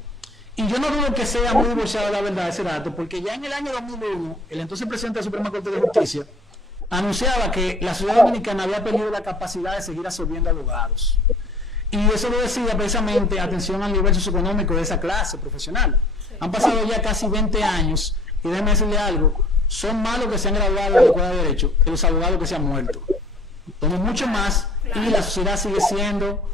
Y yo no dudo que sea muy divorciado de la verdad ese dato, porque ya en el año 2001, el entonces presidente de la Suprema Corte de Justicia anunciaba que la sociedad dominicana había perdido la capacidad de seguir absorbiendo abogados. Y eso lo decía precisamente, atención al nivel socioeconómico de esa clase profesional. Han pasado ya casi 20 años, y déjeme decirle algo, son más los que se han graduado de la Escuela de Derecho que los abogados que se han muerto. Somos mucho más, y la sociedad sigue siendo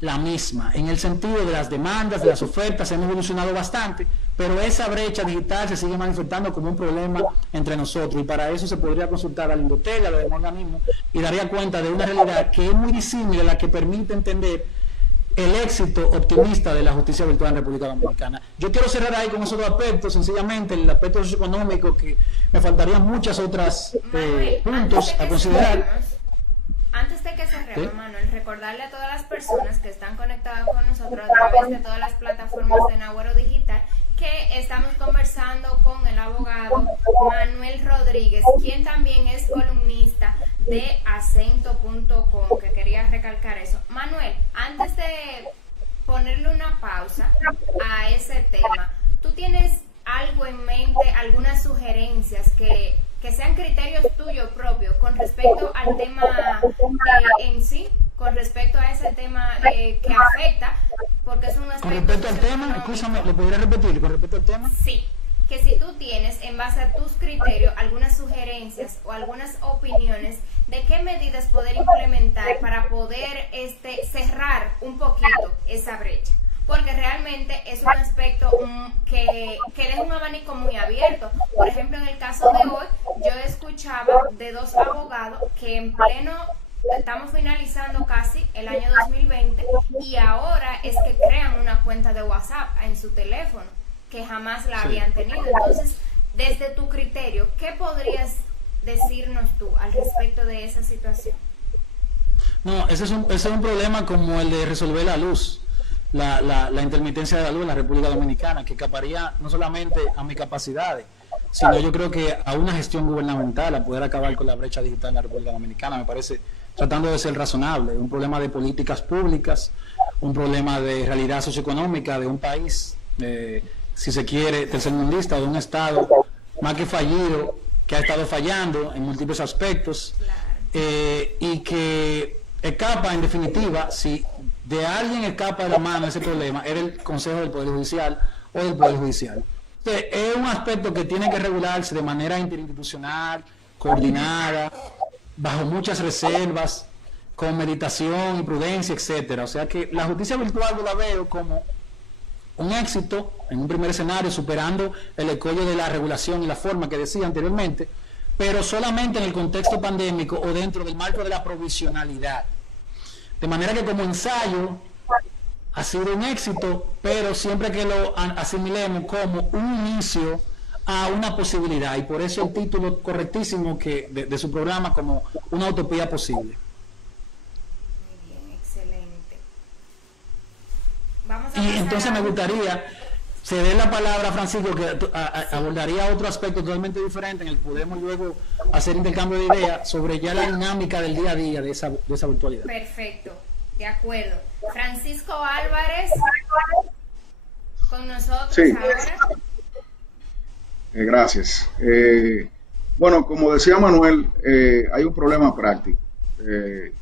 la misma, en el sentido de las demandas, de las ofertas, hemos evolucionado bastante, pero esa brecha digital se sigue manifestando como un problema entre nosotros, y para eso se podría consultar al Indotel, a los demás organismos, y daría cuenta de una realidad que es muy disímil, a la que permite entender el éxito optimista de la justicia virtual en República Dominicana. Yo quiero cerrar ahí con esos dos aspectos, sencillamente el aspecto socioeconómico, que me faltarían muchas otras puntos a considerar. Antes de que cerremos, Manuel, recordarle a todas las personas que están conectadas con nosotros a través de todas las plataformas de Nahuero Digital que estamos conversando con el abogado Manuel Rodríguez, quien también es columnista de acento.com, que quería recalcar eso. Manuel, antes de ponerle una pausa a ese tema, ¿tú tienes algo en mente, algunas sugerencias que sean criterios tuyos propios con respecto al tema en sí, con respecto a ese tema que afecta, porque es un aspecto... Con respecto al tema, escúchame, ¿lo podría repetir? ¿Con respecto al tema? Sí, que si tú tienes, en base a tus criterios, algunas sugerencias o algunas opiniones de qué medidas poder implementar para poder cerrar un poquito esa brecha. porque realmente es un aspecto que deja un abanico muy abierto. Por ejemplo, en el caso de hoy, yo escuchaba de dos abogados que en pleno, estamos finalizando casi el año 2020 y ahora es que crean una cuenta de WhatsApp en su teléfono, que jamás la habían tenido. Entonces, desde tu criterio, ¿qué podrías decirnos tú al respecto de esa situación? No, ese es un problema como el de resolver la luz, la intermitencia de la luz en la República Dominicana, que escaparía no solamente a mis capacidades, sino yo creo que a una gestión gubernamental, a poder acabar con la brecha digital en la República Dominicana, me parece, tratando de ser razonable, un problema de políticas públicas, un problema de realidad socioeconómica de un país, si se quiere, tercermundista, de un Estado más que fallido, que ha estado fallando en múltiples aspectos, y que escapa, en definitiva, si de alguien escapa de la mano ese problema, era el Consejo del Poder Judicial o del Poder Judicial. Entonces, es un aspecto que tiene que regularse de manera interinstitucional, coordinada, bajo muchas reservas, con meditación y prudencia, etcétera. O sea que la justicia virtual yo la veo como un éxito en un primer escenario, superando el escollo de la regulación y la forma que decía anteriormente, pero solamente en el contexto pandémico o dentro del marco de la provisionalidad. De manera que como ensayo ha sido un éxito, pero siempre que lo asimilemos como un inicio a una posibilidad, y por eso el título correctísimo de su programa como una utopía posible. Muy bien, excelente. Vamos a Y entonces me gustaría ceder la palabra a Francisco, que abordaría otro aspecto totalmente diferente en el que podemos luego hacer intercambio de ideas sobre ya la dinámica del día a día de esa virtualidad. Perfecto, de acuerdo. Francisco Álvarez, con nosotros Sí. ahora. Gracias. Bueno, como decía Manuel, hay un problema práctico.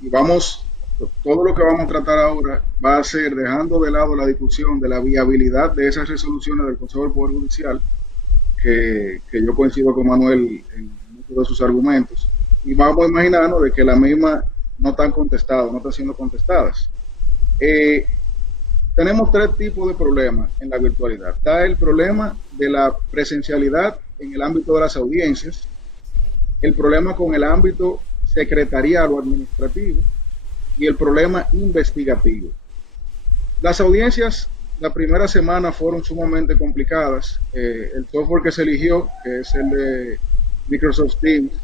Y todo lo que vamos a tratar ahora va a ser dejando de lado la discusión de la viabilidad de esas resoluciones del Consejo del Poder Judicial, que yo coincido con Manuel en muchos de sus argumentos, y vamos a imaginarnos de que las mismas no están contestadas, no están siendo contestadas. Tenemos tres tipos de problemas en la virtualidad. Está el problema de la presencialidad en el ámbito de las audiencias, el problema con el ámbito secretarial o administrativo y el problema investigativo. Las audiencias la primera semana fueron sumamente complicadas. El software que se eligió, que es el de Microsoft Teams,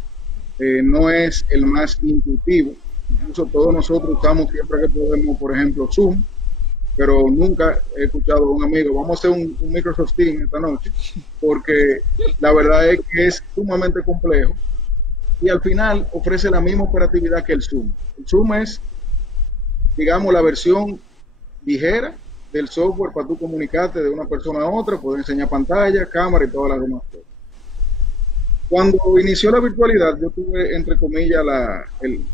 no es el más intuitivo. Incluso todos nosotros usamos siempre que podemos, por ejemplo, Zoom, pero nunca he escuchado a un amigo, vamos a hacer un Microsoft Teams esta noche, porque la verdad es que es sumamente complejo y al final ofrece la misma operatividad que el Zoom. El Zoom es, digamos, la versión ligera del software para tú comunicarte de una persona a otra, poder enseñar pantalla, cámara y todas las demás cosas. Cuando inició la virtualidad, yo tuve, entre comillas, el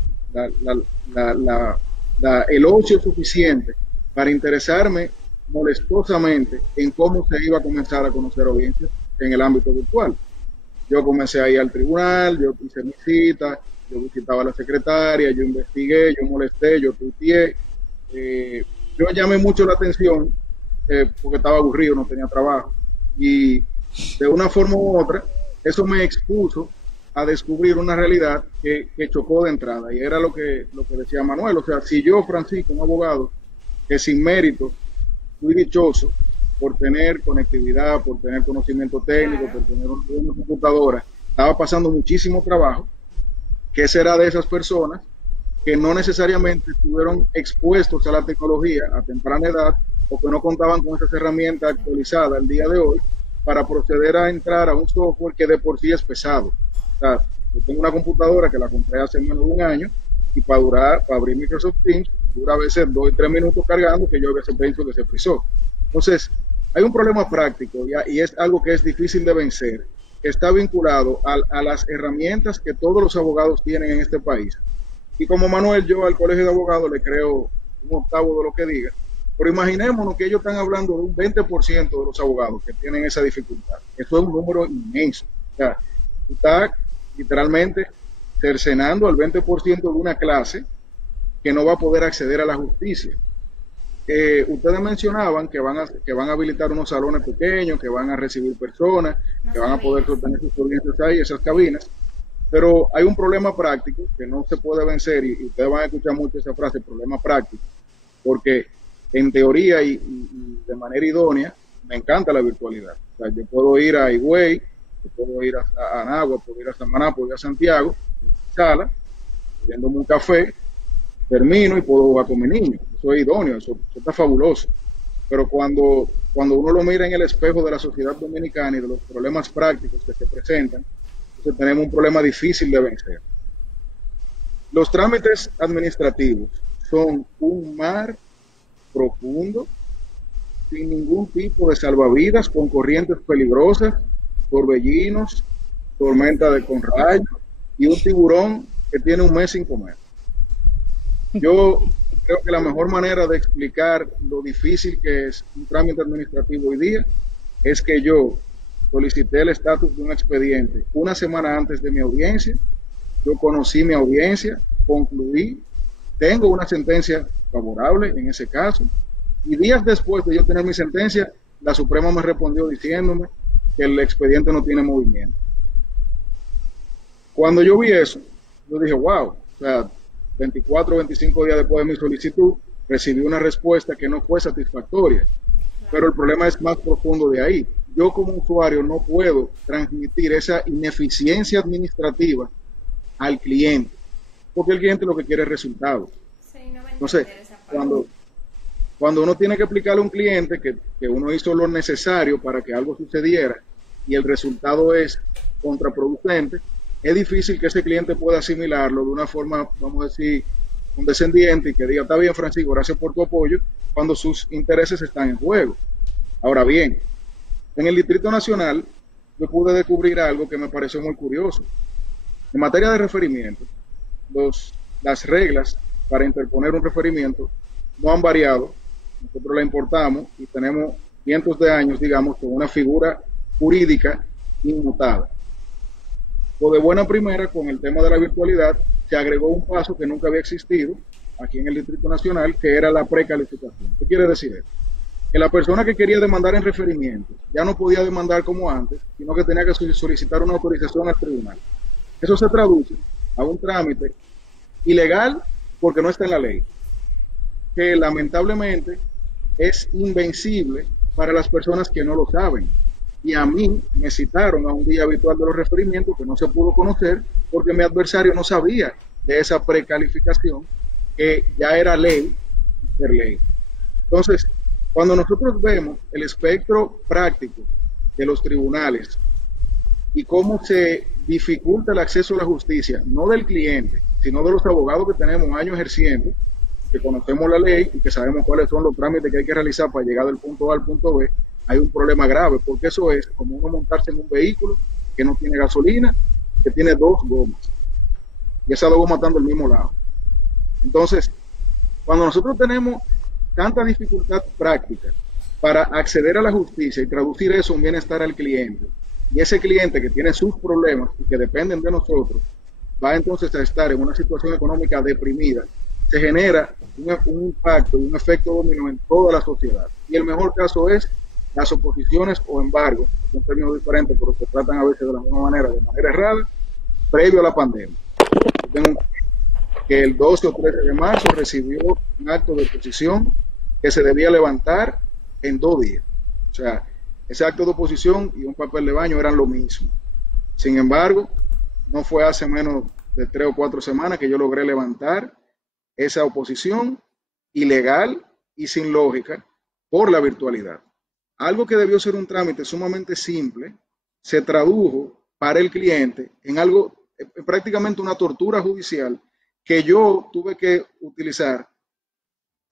ocio suficiente para interesarme molestosamente en cómo se iba a comenzar a conocer audiencias en el ámbito virtual. Yo comencé a ir al tribunal, yo hice mi cita, yo visitaba a la secretaria, yo investigué, yo molesté, yo tuiteé. Yo llamé mucho la atención porque estaba aburrido, no tenía trabajo. Y de una forma u otra, eso me expuso a descubrir una realidad que chocó de entrada. Y era lo que decía Manuel. O sea, si yo, Francisco, un abogado, que sin mérito fui dichoso por tener conectividad, por tener conocimiento técnico, por tener una computadora, estaba pasando muchísimo trabajo, ¿qué será de esas personas que no necesariamente estuvieron expuestos a la tecnología a temprana edad o que no contaban con esas herramientas actualizadas el día de hoy para proceder a entrar a un software que de por sí es pesado? O sea, yo tengo una computadora que la compré hace menos de un año y para abrir Microsoft Teams dura a veces 2 y 3 minutos cargando, que yo a veces pienso que se frizó. Entonces, hay un problema práctico y es algo que es difícil de vencer, que está vinculado a las herramientas que todos los abogados tienen en este país. Y como Manuel, yo al Colegio de Abogados le creo un octavo de lo que diga, pero imaginémonos que ellos están hablando de un 20% de los abogados que tienen esa dificultad. Eso es un número inmenso. O sea, está literalmente cercenando al 20% de una clase que no va a poder acceder a la justicia. ustedes mencionaban que van a habilitar unos salones pequeños, que van a recibir personas, que van a poder sostener sus audiencias ahí, esas cabinas, pero hay un problema práctico que no se puede vencer, y ustedes van a escuchar mucho esa frase, problema práctico, porque en teoría y de manera idónea, me encanta la virtualidad. O sea, yo puedo ir a Higüey, yo puedo ir a Anagua, puedo ir a Samaná, puedo ir a Santiago, sala, bebiéndome un café, termino y puedo jugar con mi niño. Eso es idóneo, eso está fabuloso. Pero cuando uno lo mira en el espejo de la sociedad dominicana y de los problemas prácticos que se presentan, entonces tenemos un problema difícil de vencer. Los trámites administrativos son un mar profundo, sin ningún tipo de salvavidas, con corrientes peligrosas, torbellinos, tormenta con rayos y un tiburón que tiene un mes sin comer. Yo creo que la mejor manera de explicar lo difícil que es un trámite administrativo hoy día es que yo solicité el estatus de un expediente una semana antes de mi audiencia, yo conocí mi audiencia, concluí, tengo una sentencia favorable en ese caso, y días después de yo tener mi sentencia, la Suprema me respondió diciéndome que el expediente no tiene movimiento. Cuando yo vi eso, yo dije, wow, o sea, 24 o 25 días después de mi solicitud, recibí una respuesta que no fue satisfactoria. Pero el problema es más profundo de ahí. Yo como usuario no puedo transmitir esa ineficiencia administrativa al cliente, porque el cliente lo que quiere es resultados. Sí, no me Entonces, esa parte. cuando uno tiene que explicarle a un cliente que uno hizo lo necesario para que algo sucediera y el resultado es contraproducente, es difícil que ese cliente pueda asimilarlo de una forma, vamos a decir, condescendiente y que diga, está bien, Francisco, gracias por tu apoyo, cuando sus intereses están en juego. Ahora bien, en el Distrito Nacional yo pude descubrir algo que me pareció muy curioso. En materia de referimiento, las reglas para interponer un referimiento no han variado. Nosotros la importamos y tenemos cientos de años, digamos, con una figura jurídica inmutada. O de buena primera, con el tema de la virtualidad, se agregó un paso que nunca había existido aquí en el Distrito Nacional, que era la precalificación. ¿Qué quiere decir eso? Que la persona que quería demandar en referimiento ya no podía demandar como antes, sino que tenía que solicitar una autorización al tribunal. Eso se traduce a un trámite ilegal porque no está en la ley, que lamentablemente es invencible para las personas que no lo saben. Y a mí me citaron a un día habitual de los referimientos que no se pudo conocer porque mi adversario no sabía de esa precalificación que ya era ley, ser ley. Entonces, cuando nosotros vemos el espectro práctico de los tribunales y cómo se dificulta el acceso a la justicia, no del cliente, sino de los abogados que tenemos años ejerciendo, que conocemos la ley y que sabemos cuáles son los trámites que hay que realizar para llegar del punto A al punto B, hay un problema grave, porque eso es como uno montarse en un vehículo que no tiene gasolina, que tiene 2 gomas, y esas 2 gomas están del mismo lado. Entonces, cuando nosotros tenemos tanta dificultad práctica para acceder a la justicia y traducir eso en bienestar al cliente, y ese cliente que tiene sus problemas y que dependen de nosotros, va entonces a estar en una situación económica deprimida, se genera un impacto y un efecto dominó en toda la sociedad. Y el mejor caso es las oposiciones o embargos, que son términos diferentes, pero se tratan a veces de la misma manera, de manera errada, previo a la pandemia. Tengo que el 12 o 13 de marzo recibió un acto de oposición que se debía levantar en 2 días. O sea, ese acto de oposición y un papel de baño eran lo mismo. Sin embargo, no fue hace menos de 3 o 4 semanas que yo logré levantar esa oposición ilegal y sin lógica por la virtualidad. Algo que debió ser un trámite sumamente simple, se tradujo para el cliente en algo, prácticamente una tortura judicial, que yo tuve que utilizar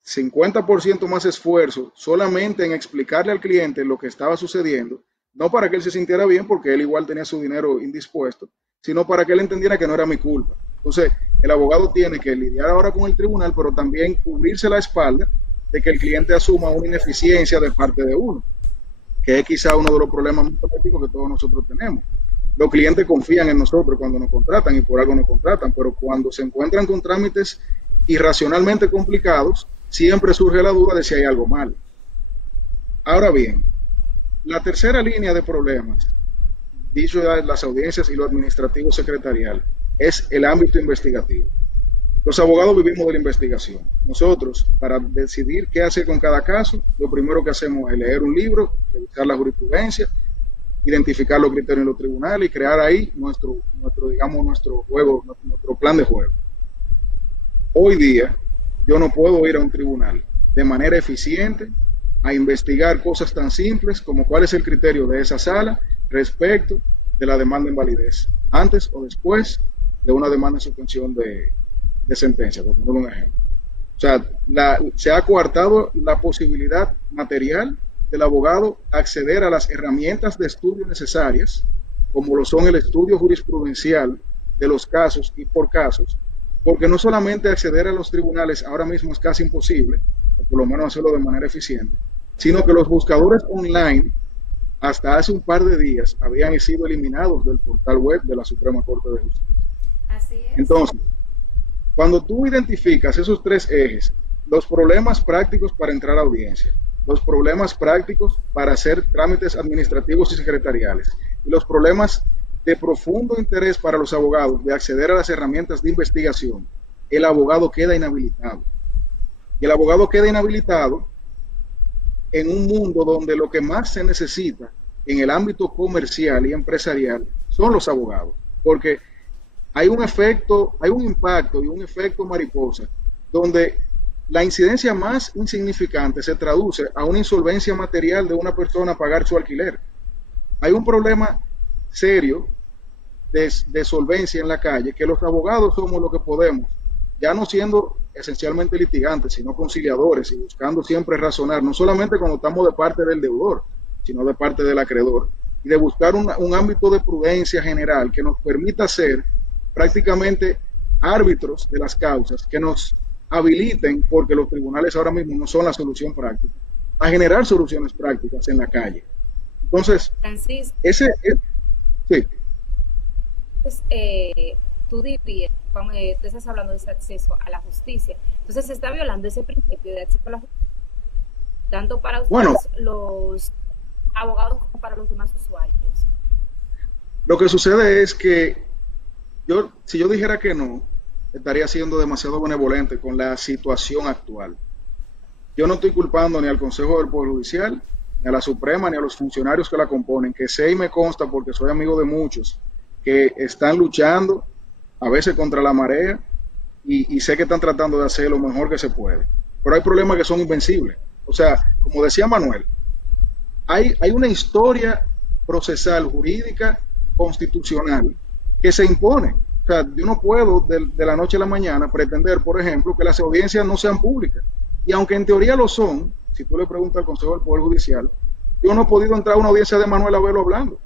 50% más esfuerzo solamente en explicarle al cliente lo que estaba sucediendo, no para que él se sintiera bien, porque él igual tenía su dinero indispuesto, sino para que él entendiera que no era mi culpa. Entonces, el abogado tiene que lidiar ahora con el tribunal, pero también cubrirse la espalda de que el cliente asuma una ineficiencia de parte de uno, que es quizá uno de los problemas más prácticos que todos nosotros tenemos. Los clientes confían en nosotros cuando nos contratan y por algo nos contratan, pero cuando se encuentran con trámites irracionalmente complicados, siempre surge la duda de si hay algo mal. Ahora bien, la tercera línea de problemas, dicho ya en las audiencias y lo administrativo secretarial, es el ámbito investigativo. Los abogados vivimos de la investigación. Nosotros, para decidir qué hacer con cada caso, lo primero que hacemos es leer un libro, revisar la jurisprudencia, identificar los criterios en los tribunales y crear ahí nuestro juego, nuestro plan de juego. Hoy día, yo no puedo ir a un tribunal de manera eficiente a investigar cosas tan simples como cuál es el criterio de esa sala respecto de la demanda en validez, antes o después de una demanda en suspensión de sentencia, por poner un ejemplo. O sea, se ha coartado la posibilidad material del abogado acceder a las herramientas de estudio necesarias, como lo son el estudio jurisprudencial de los casos y por casos, porque no solamente acceder a los tribunales ahora mismo es casi imposible, o por lo menos hacerlo de manera eficiente, sino que los buscadores online hasta hace un par de días habían sido eliminados del portal web de la Suprema Corte de Justicia. Así es. Entonces, cuando tú identificas esos tres ejes, los problemas prácticos para entrar a audiencia, los problemas prácticos para hacer trámites administrativos y secretariales, y los problemas de profundo interés para los abogados de acceder a las herramientas de investigación, el abogado queda inhabilitado. Y el abogado queda inhabilitado en un mundo donde lo que más se necesita en el ámbito comercial y empresarial son los abogados, porque hay un efecto, hay un impacto y un efecto mariposa, donde la incidencia más insignificante se traduce a una insolvencia material de una persona a pagar su alquiler. Hay un problema serio de solvencia en la calle, que los abogados somos lo que podemos, ya no siendo esencialmente litigantes, sino conciliadores y buscando siempre razonar, no solamente cuando estamos de parte del deudor, sino de parte del acreedor, y de buscar un ámbito de prudencia general que nos permita ser prácticamente árbitros de las causas, que nos habiliten, porque los tribunales ahora mismo no son la solución práctica, a generar soluciones prácticas en la calle. Entonces, Francisco, sí. pues, tú dirías, tú estás hablando de ese acceso a la justicia, entonces se está violando ese principio de acceso a la justicia, tanto para ustedes, los abogados, como para los demás usuarios. Lo que sucede es que si yo dijera que no, estaría siendo demasiado benevolente con la situación actual. Yo no estoy culpando ni al Consejo del Poder Judicial, ni a la Suprema, ni a los funcionarios que la componen, que sé y me consta porque soy amigo de muchos, que están luchando a veces contra la marea y sé que están tratando de hacer lo mejor que se puede. Pero hay problemas que son invencibles. O sea, como decía Manuel, hay una historia procesal, jurídica, constitucional, que se impone. O sea, yo no puedo de la noche a la mañana pretender, por ejemplo, que las audiencias no sean públicas. Y aunque en teoría lo son, si tú le preguntas al Consejo del Poder Judicial, yo no he podido entrar a una audiencia de Manuel Abelo hablando.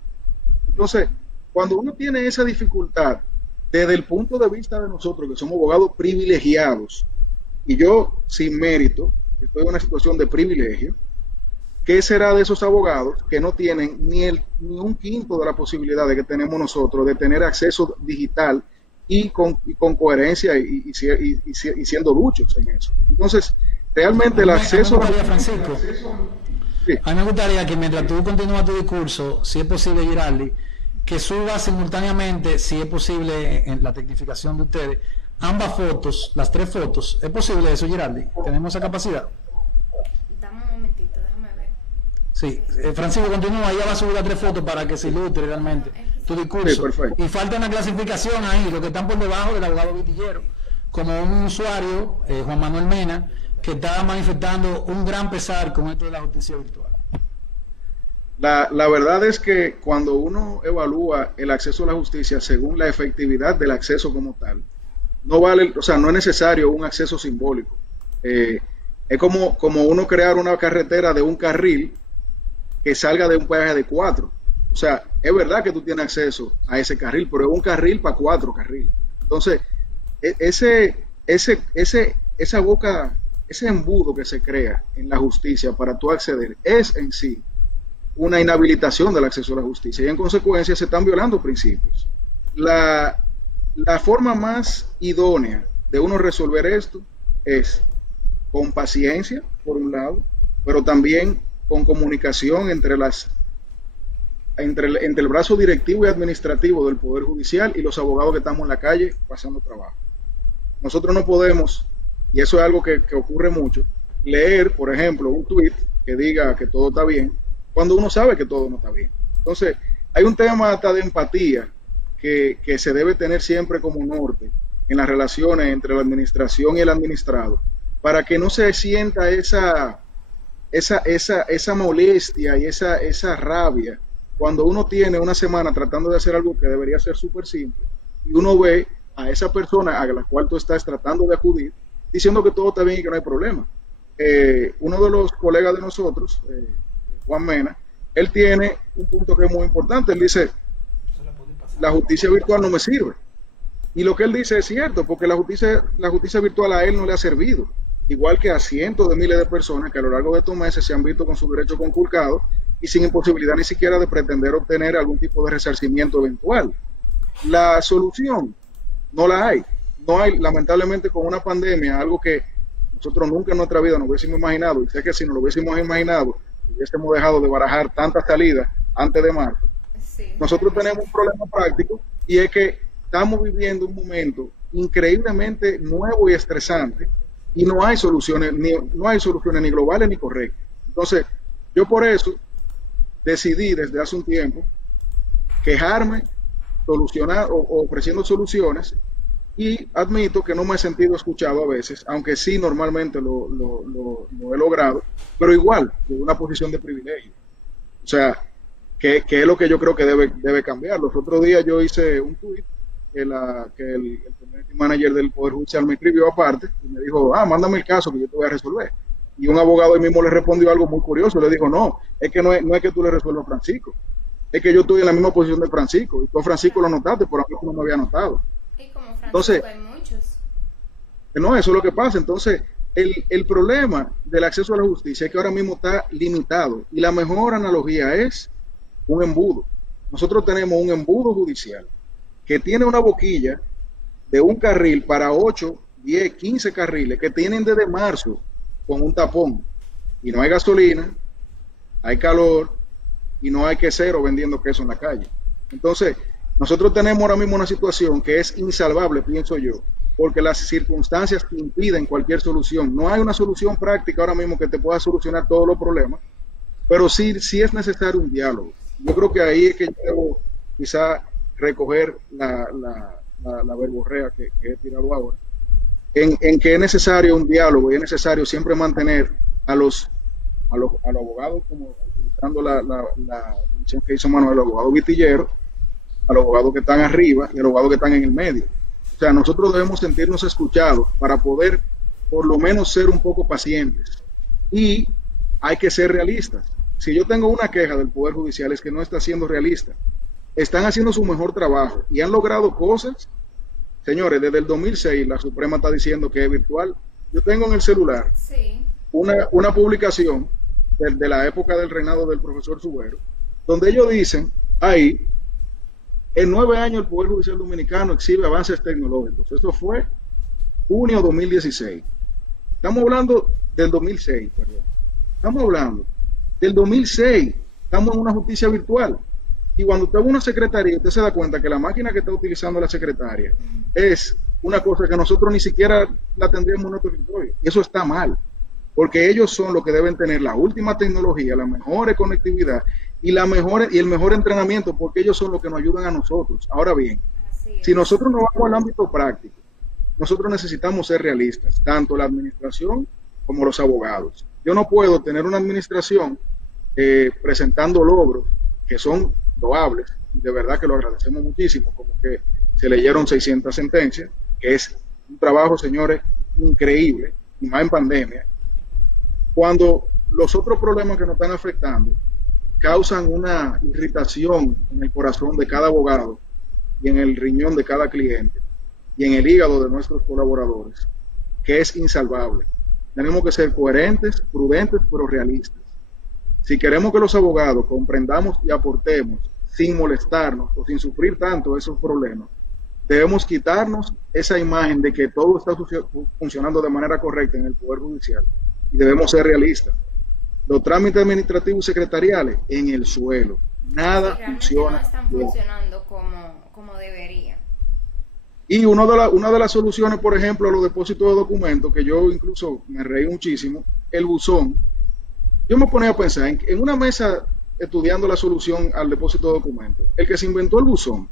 Entonces, cuando uno tiene esa dificultad, desde el punto de vista de nosotros, que somos abogados privilegiados, y yo, sin mérito, estoy en una situación de privilegio, ¿qué será de esos abogados que no tienen ni un quinto de la posibilidad de que tenemos nosotros de tener acceso digital y con coherencia y siendo luchos en eso? Entonces, realmente el acceso... Francisco, sí. A mí me gustaría que mientras tú continúas tu discurso, si es posible, Giraldi, que suba simultáneamente, si es posible en la tecnificación de ustedes, ambas fotos, las tres fotos. ¿Es posible eso, Giraldi? ¿Tenemos esa capacidad? Dame un momentito, déjame ver. Sí, Francisco, continúa, ella va a subir las tres fotos para que se ilustre realmente tu discurso. Sí, perfecto. Y falta una clasificación ahí, los que están por debajo del abogado vitillero, como un usuario, Juan Manuel Mena, que está manifestando un gran pesar con esto de la justicia virtual. La verdad es que cuando uno evalúa el acceso a la justicia según la efectividad del acceso como tal, no vale, o sea, no es necesario un acceso simbólico. Es como uno crear una carretera de un carril que salga de un peaje de 4. O sea, es verdad que tú tienes acceso a ese carril, pero es un carril para 4 carriles. Entonces, esa boca, ese embudo que se crea en la justicia para tú acceder, es en sí una inhabilitación del acceso a la justicia y en consecuencia se están violando principios. La forma más idónea de uno resolver esto es con paciencia, por un lado, pero también con comunicación entre el brazo directivo y administrativo del Poder Judicial y los abogados que estamos en la calle pasando trabajo. Nosotros no podemos, y eso es algo que ocurre mucho, leer, por ejemplo, un tuit que diga que todo está bien, cuando uno sabe que todo no está bien. Entonces, hay un tema hasta de empatía que se debe tener siempre como norte en las relaciones entre la administración y el administrado, para que no se sienta esa molestia y esa rabia cuando uno tiene una semana tratando de hacer algo que debería ser súper simple y uno ve a esa persona a la cual tú estás tratando de acudir diciendo que todo está bien y que no hay problema. Uno de los colegas de nosotros, Juan Mena, él tiene un punto que es muy importante. Él dice, la justicia virtual no me sirve. Y lo que él dice es cierto, porque la justicia virtual a él no le ha servido, igual que a cientos de miles de personas que a lo largo de estos meses se han visto con sus derechos conculcados y sin imposibilidad ni siquiera de pretender obtener algún tipo de resarcimiento eventual. La solución no la hay. No hay, lamentablemente, con una pandemia, algo que nosotros nunca en nuestra vida nos hubiésemos imaginado, y sé que si nos lo hubiésemos imaginado, hubiésemos dejado de barajar tantas salidas antes de marzo. Sí. Nosotros tenemos un problema práctico, y es que estamos viviendo un momento increíblemente nuevo y estresante, y no hay soluciones ni globales ni correctas. Entonces, yo por eso decidí desde hace un tiempo quejarme, solucionar o ofreciendo soluciones, y admito que no me he sentido escuchado a veces, aunque sí normalmente lo he logrado, pero igual, de una posición de privilegio. O sea, que es lo que yo creo que debe cambiar. Los otros días yo hice un tweet que el community manager del Poder Judicial me escribió aparte y me dijo, mándame el caso que yo te voy a resolver. Y un abogado ahí mismo le respondió algo muy curioso, le dijo, no es que tú le resuelvas a Francisco, es que yo estoy en la misma posición de Francisco, y tú a Francisco lo notaste, pero a mí no me había notado. Y como Francisco, entonces, hay muchos. No, eso es lo que pasa. Entonces, el problema del acceso a la justicia es que ahora mismo está limitado, y la mejor analogía es un embudo. Nosotros tenemos un embudo judicial que tiene una boquilla de un carril para 8, 10, 15 carriles que tienen desde marzo con un tapón, y no hay gasolina, hay calor y no hay quesero vendiendo queso en la calle. Entonces, nosotros tenemos ahora mismo una situación que es insalvable, pienso yo, porque las circunstancias impiden cualquier solución. No hay una solución práctica ahora mismo que te pueda solucionar todos los problemas, pero sí es necesario un diálogo. Yo creo que ahí es que yo debo quizá recoger la verborrea que he tirado ahora, en que es necesario un diálogo y es necesario siempre mantener a los abogados, como utilizando la mención que hizo Manuel, los abogados vitilleros, a los abogados que están arriba y a los abogados que están en el medio. O sea, nosotros debemos sentirnos escuchados para poder por lo menos ser un poco pacientes, y hay que ser realistas. Si yo tengo una queja del Poder Judicial es que no está siendo realista. Están haciendo su mejor trabajo y han logrado cosas. Señores, desde el 2006 la Suprema está diciendo que es virtual. Yo tengo en el celular una publicación de la época del reinado del profesor Subero, donde ellos dicen ahí, en 9 años el Poder Judicial Dominicano exhibe avances tecnológicos. Eso fue junio 2016. Estamos hablando del 2006, perdón. Estamos hablando del 2006. Estamos en una justicia virtual. Y cuando usted va a una secretaría, usted se da cuenta que la máquina que está utilizando la secretaria es una cosa que nosotros ni siquiera la tendríamos en nuestro escritorio. Y eso está mal, porque ellos son los que deben tener la última tecnología, la mejor conectividad y el mejor entrenamiento, porque ellos son los que nos ayudan a nosotros. Ahora bien, si nosotros nos vamos al ámbito práctico, nosotros necesitamos ser realistas, tanto la administración como los abogados. Yo no puedo tener una administración presentando logros que son loables, y de verdad que lo agradecemos muchísimo, como que se leyeron 600 sentencias, que es un trabajo, señores, increíble, y más en pandemia, cuando los otros problemas que nos están afectando causan una irritación en el corazón de cada abogado y en el riñón de cada cliente y en el hígado de nuestros colaboradores, que es insalvable. Tenemos que ser coherentes, prudentes, pero realistas. Si queremos que los abogados comprendamos y aportemos sin molestarnos o sin sufrir tanto esos problemas, debemos quitarnos esa imagen de que todo está funcionando de manera correcta en el Poder Judicial y debemos ser realistas. Los trámites administrativos y secretariales en el suelo. Nada funciona. No están funcionando como deberían. Y una de las soluciones, por ejemplo, los depósitos de documentos, que yo incluso me reí muchísimo, el buzón. Yo me ponía a pensar en una mesa estudiando la solución al depósito de documentos. El que se inventó el buzón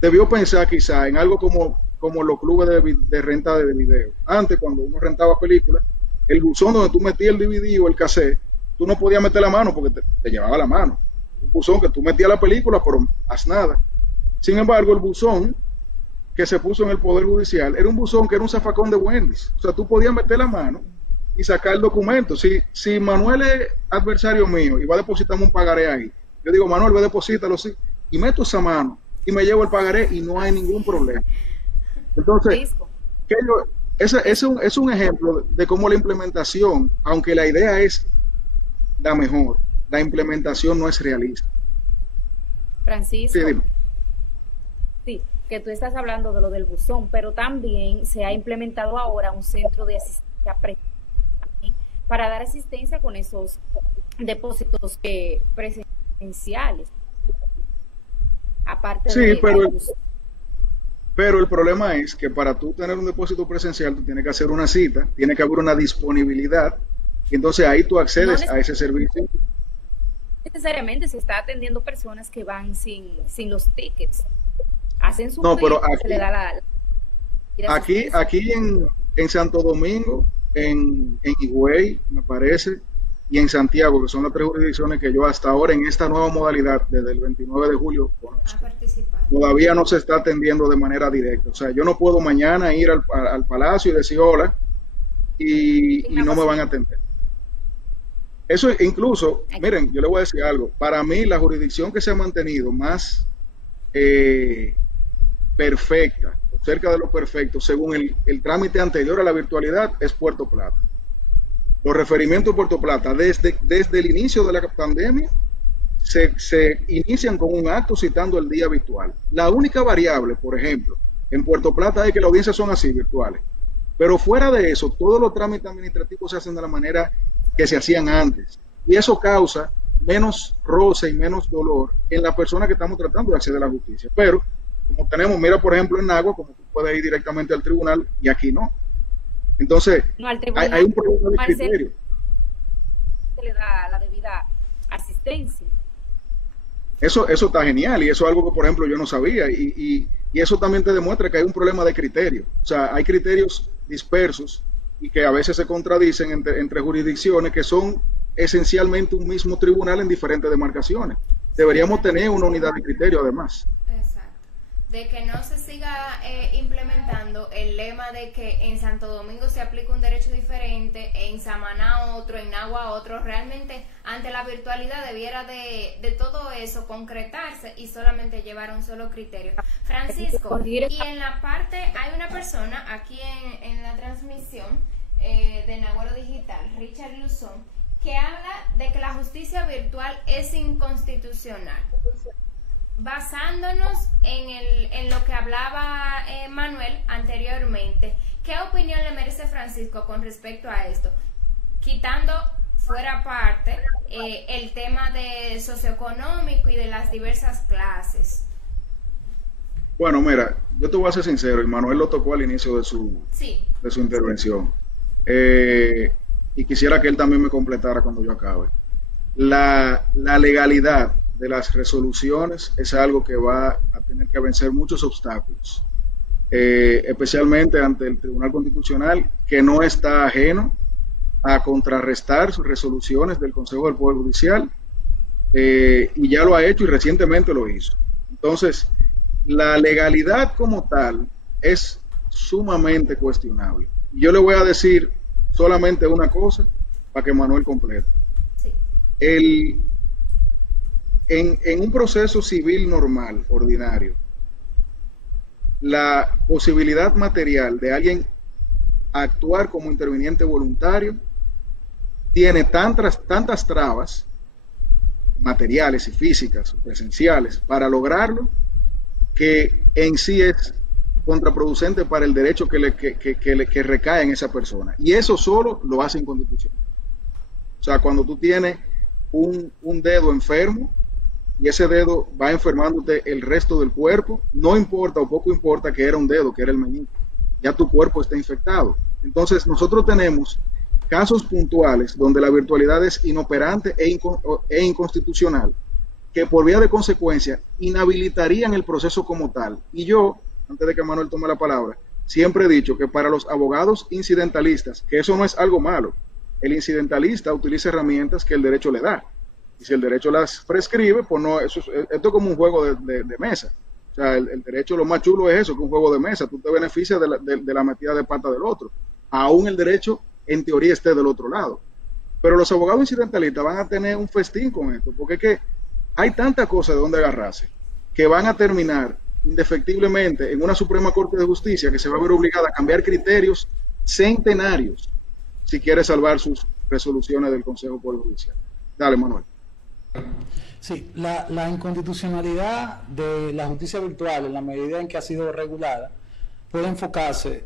debió pensar quizá en algo como los clubes de renta de video. Antes, cuando uno rentaba películas, el buzón donde tú metías el DVD o el cassette, tú no podías meter la mano porque te llevaba la mano. Un buzón que tú metías la película, pero haz nada. Sin embargo, el buzón que se puso en el Poder Judicial era un buzón que era un zafacón de Wendy's. O sea, tú podías meter la mano y sacar el documento. Si Manuel es adversario mío y va a depositarme un pagaré ahí, yo digo, Manuel, ve, deposítalo, sí, y meto esa mano y me llevo el pagaré y no hay ningún problema. Entonces, es un ejemplo de cómo la implementación, aunque la idea es la mejor, la implementación no es realista. Francisco. Sí, dime. Sí, que tú estás hablando de lo del buzón, pero también se ha implementado ahora un centro de asistencia para dar asistencia con esos depósitos presenciales. Aparte sí, de pero el problema es que para tú tener un depósito presencial, tú tienes que hacer una cita, tiene que haber una disponibilidad, y entonces ahí tú accedes a ese servicio. Necesariamente se está atendiendo personas que van sin los tickets. Hacen su pero aquí, se le da aquí en Santo Domingo, en Higüey, me parece, y en Santiago, que son las 3 jurisdicciones que yo hasta ahora en esta nueva modalidad, desde el 29 de julio, conozco, todavía no se está atendiendo de manera directa. O sea, yo no puedo mañana ir al Palacio y decir hola y no me van a atender. Eso incluso, miren, yo le voy a decir algo, para mí la jurisdicción que se ha mantenido más perfecta, cerca de lo perfecto, según el trámite anterior a la virtualidad, es Puerto Plata. Los referimientos de Puerto Plata, desde el inicio de la pandemia, se inician con un acto citando el día virtual. La única variable, por ejemplo, en Puerto Plata es que las audiencias son así, virtuales. Pero fuera de eso, todos los trámites administrativos se hacen de la manera que se hacían antes. Y eso causa menos roce y menos dolor en la persona que estamos tratando de acceder a la justicia. Pero, como tenemos, mira, por ejemplo, en Agua, como tú puedes ir directamente al tribunal y aquí no. Entonces, no, al tribunal, hay un problema de criterio. Se le da la debida asistencia. Eso está genial y eso es algo que, por ejemplo, yo no sabía y eso también te demuestra que hay un problema de criterio. O sea, hay criterios dispersos y que a veces se contradicen entre jurisdicciones que son esencialmente un mismo tribunal en diferentes demarcaciones. Deberíamos tener una unidad de criterio además. De que no se siga implementando el lema de que en Santo Domingo se aplica un derecho diferente, en Samaná otro, en Nagua otro. Realmente ante la virtualidad debiera de todo eso concretarse y solamente llevar un solo criterio. Francisco, y en la parte, hay una persona aquí en la transmisión de Naguaro Digital, Richard Luzón, que habla de que la justicia virtual es inconstitucional. Basándonos en lo que hablaba Manuel anteriormente, ¿qué opinión le merece Francisco con respecto a esto? Quitando fuera parte el tema de socioeconómico y de las diversas clases. Bueno, mira, yo te voy a ser sincero, y Manuel lo tocó al inicio de su intervención. Y quisiera que él también me completara cuando yo acabe. La legalidad de las resoluciones es algo que va a tener que vencer muchos obstáculos, especialmente ante el Tribunal Constitucional, que no está ajeno a contrarrestar sus resoluciones del Consejo del Poder Judicial, y ya lo ha hecho y recientemente lo hizo. Entonces, la legalidad como tal es sumamente cuestionable. Y yo le voy a decir solamente una cosa para que Manuel complete. Sí. En un proceso civil normal, ordinario, la posibilidad material de alguien actuar como interviniente voluntario tiene tantas trabas materiales y físicas, presenciales, para lograrlo, que en sí es contraproducente para el derecho que recae en esa persona. Y eso solo lo hace inconstitucional. O sea, cuando tú tienes un dedo enfermo y ese dedo va enfermándote el resto del cuerpo, no importa o poco importa que era un dedo, que era el meñique, ya tu cuerpo está infectado. Entonces nosotros tenemos casos puntuales donde la virtualidad es inoperante e inconstitucional, que por vía de consecuencia inhabilitarían el proceso como tal. Y yo, antes de que Manuel tome la palabra, siempre he dicho que para los abogados incidentalistas, que eso no es algo malo, el incidentalista utiliza herramientas que el derecho le da. Y si el derecho las prescribe, pues no, esto es como un juego de mesa. O sea, el derecho, lo más chulo es eso, que un juego de mesa. Tú te beneficias de la metida de pata del otro. Aún el derecho, en teoría, esté del otro lado. Pero los abogados incidentalistas van a tener un festín con esto, porque es que hay tanta cosa de donde agarrarse, que van a terminar indefectiblemente en una Suprema Corte de Justicia que se va a ver obligada a cambiar criterios centenarios si quiere salvar sus resoluciones del Consejo de Poder Judicial. Dale, Manuel. Sí, la inconstitucionalidad de la justicia virtual, en la medida en que ha sido regulada, puede enfocarse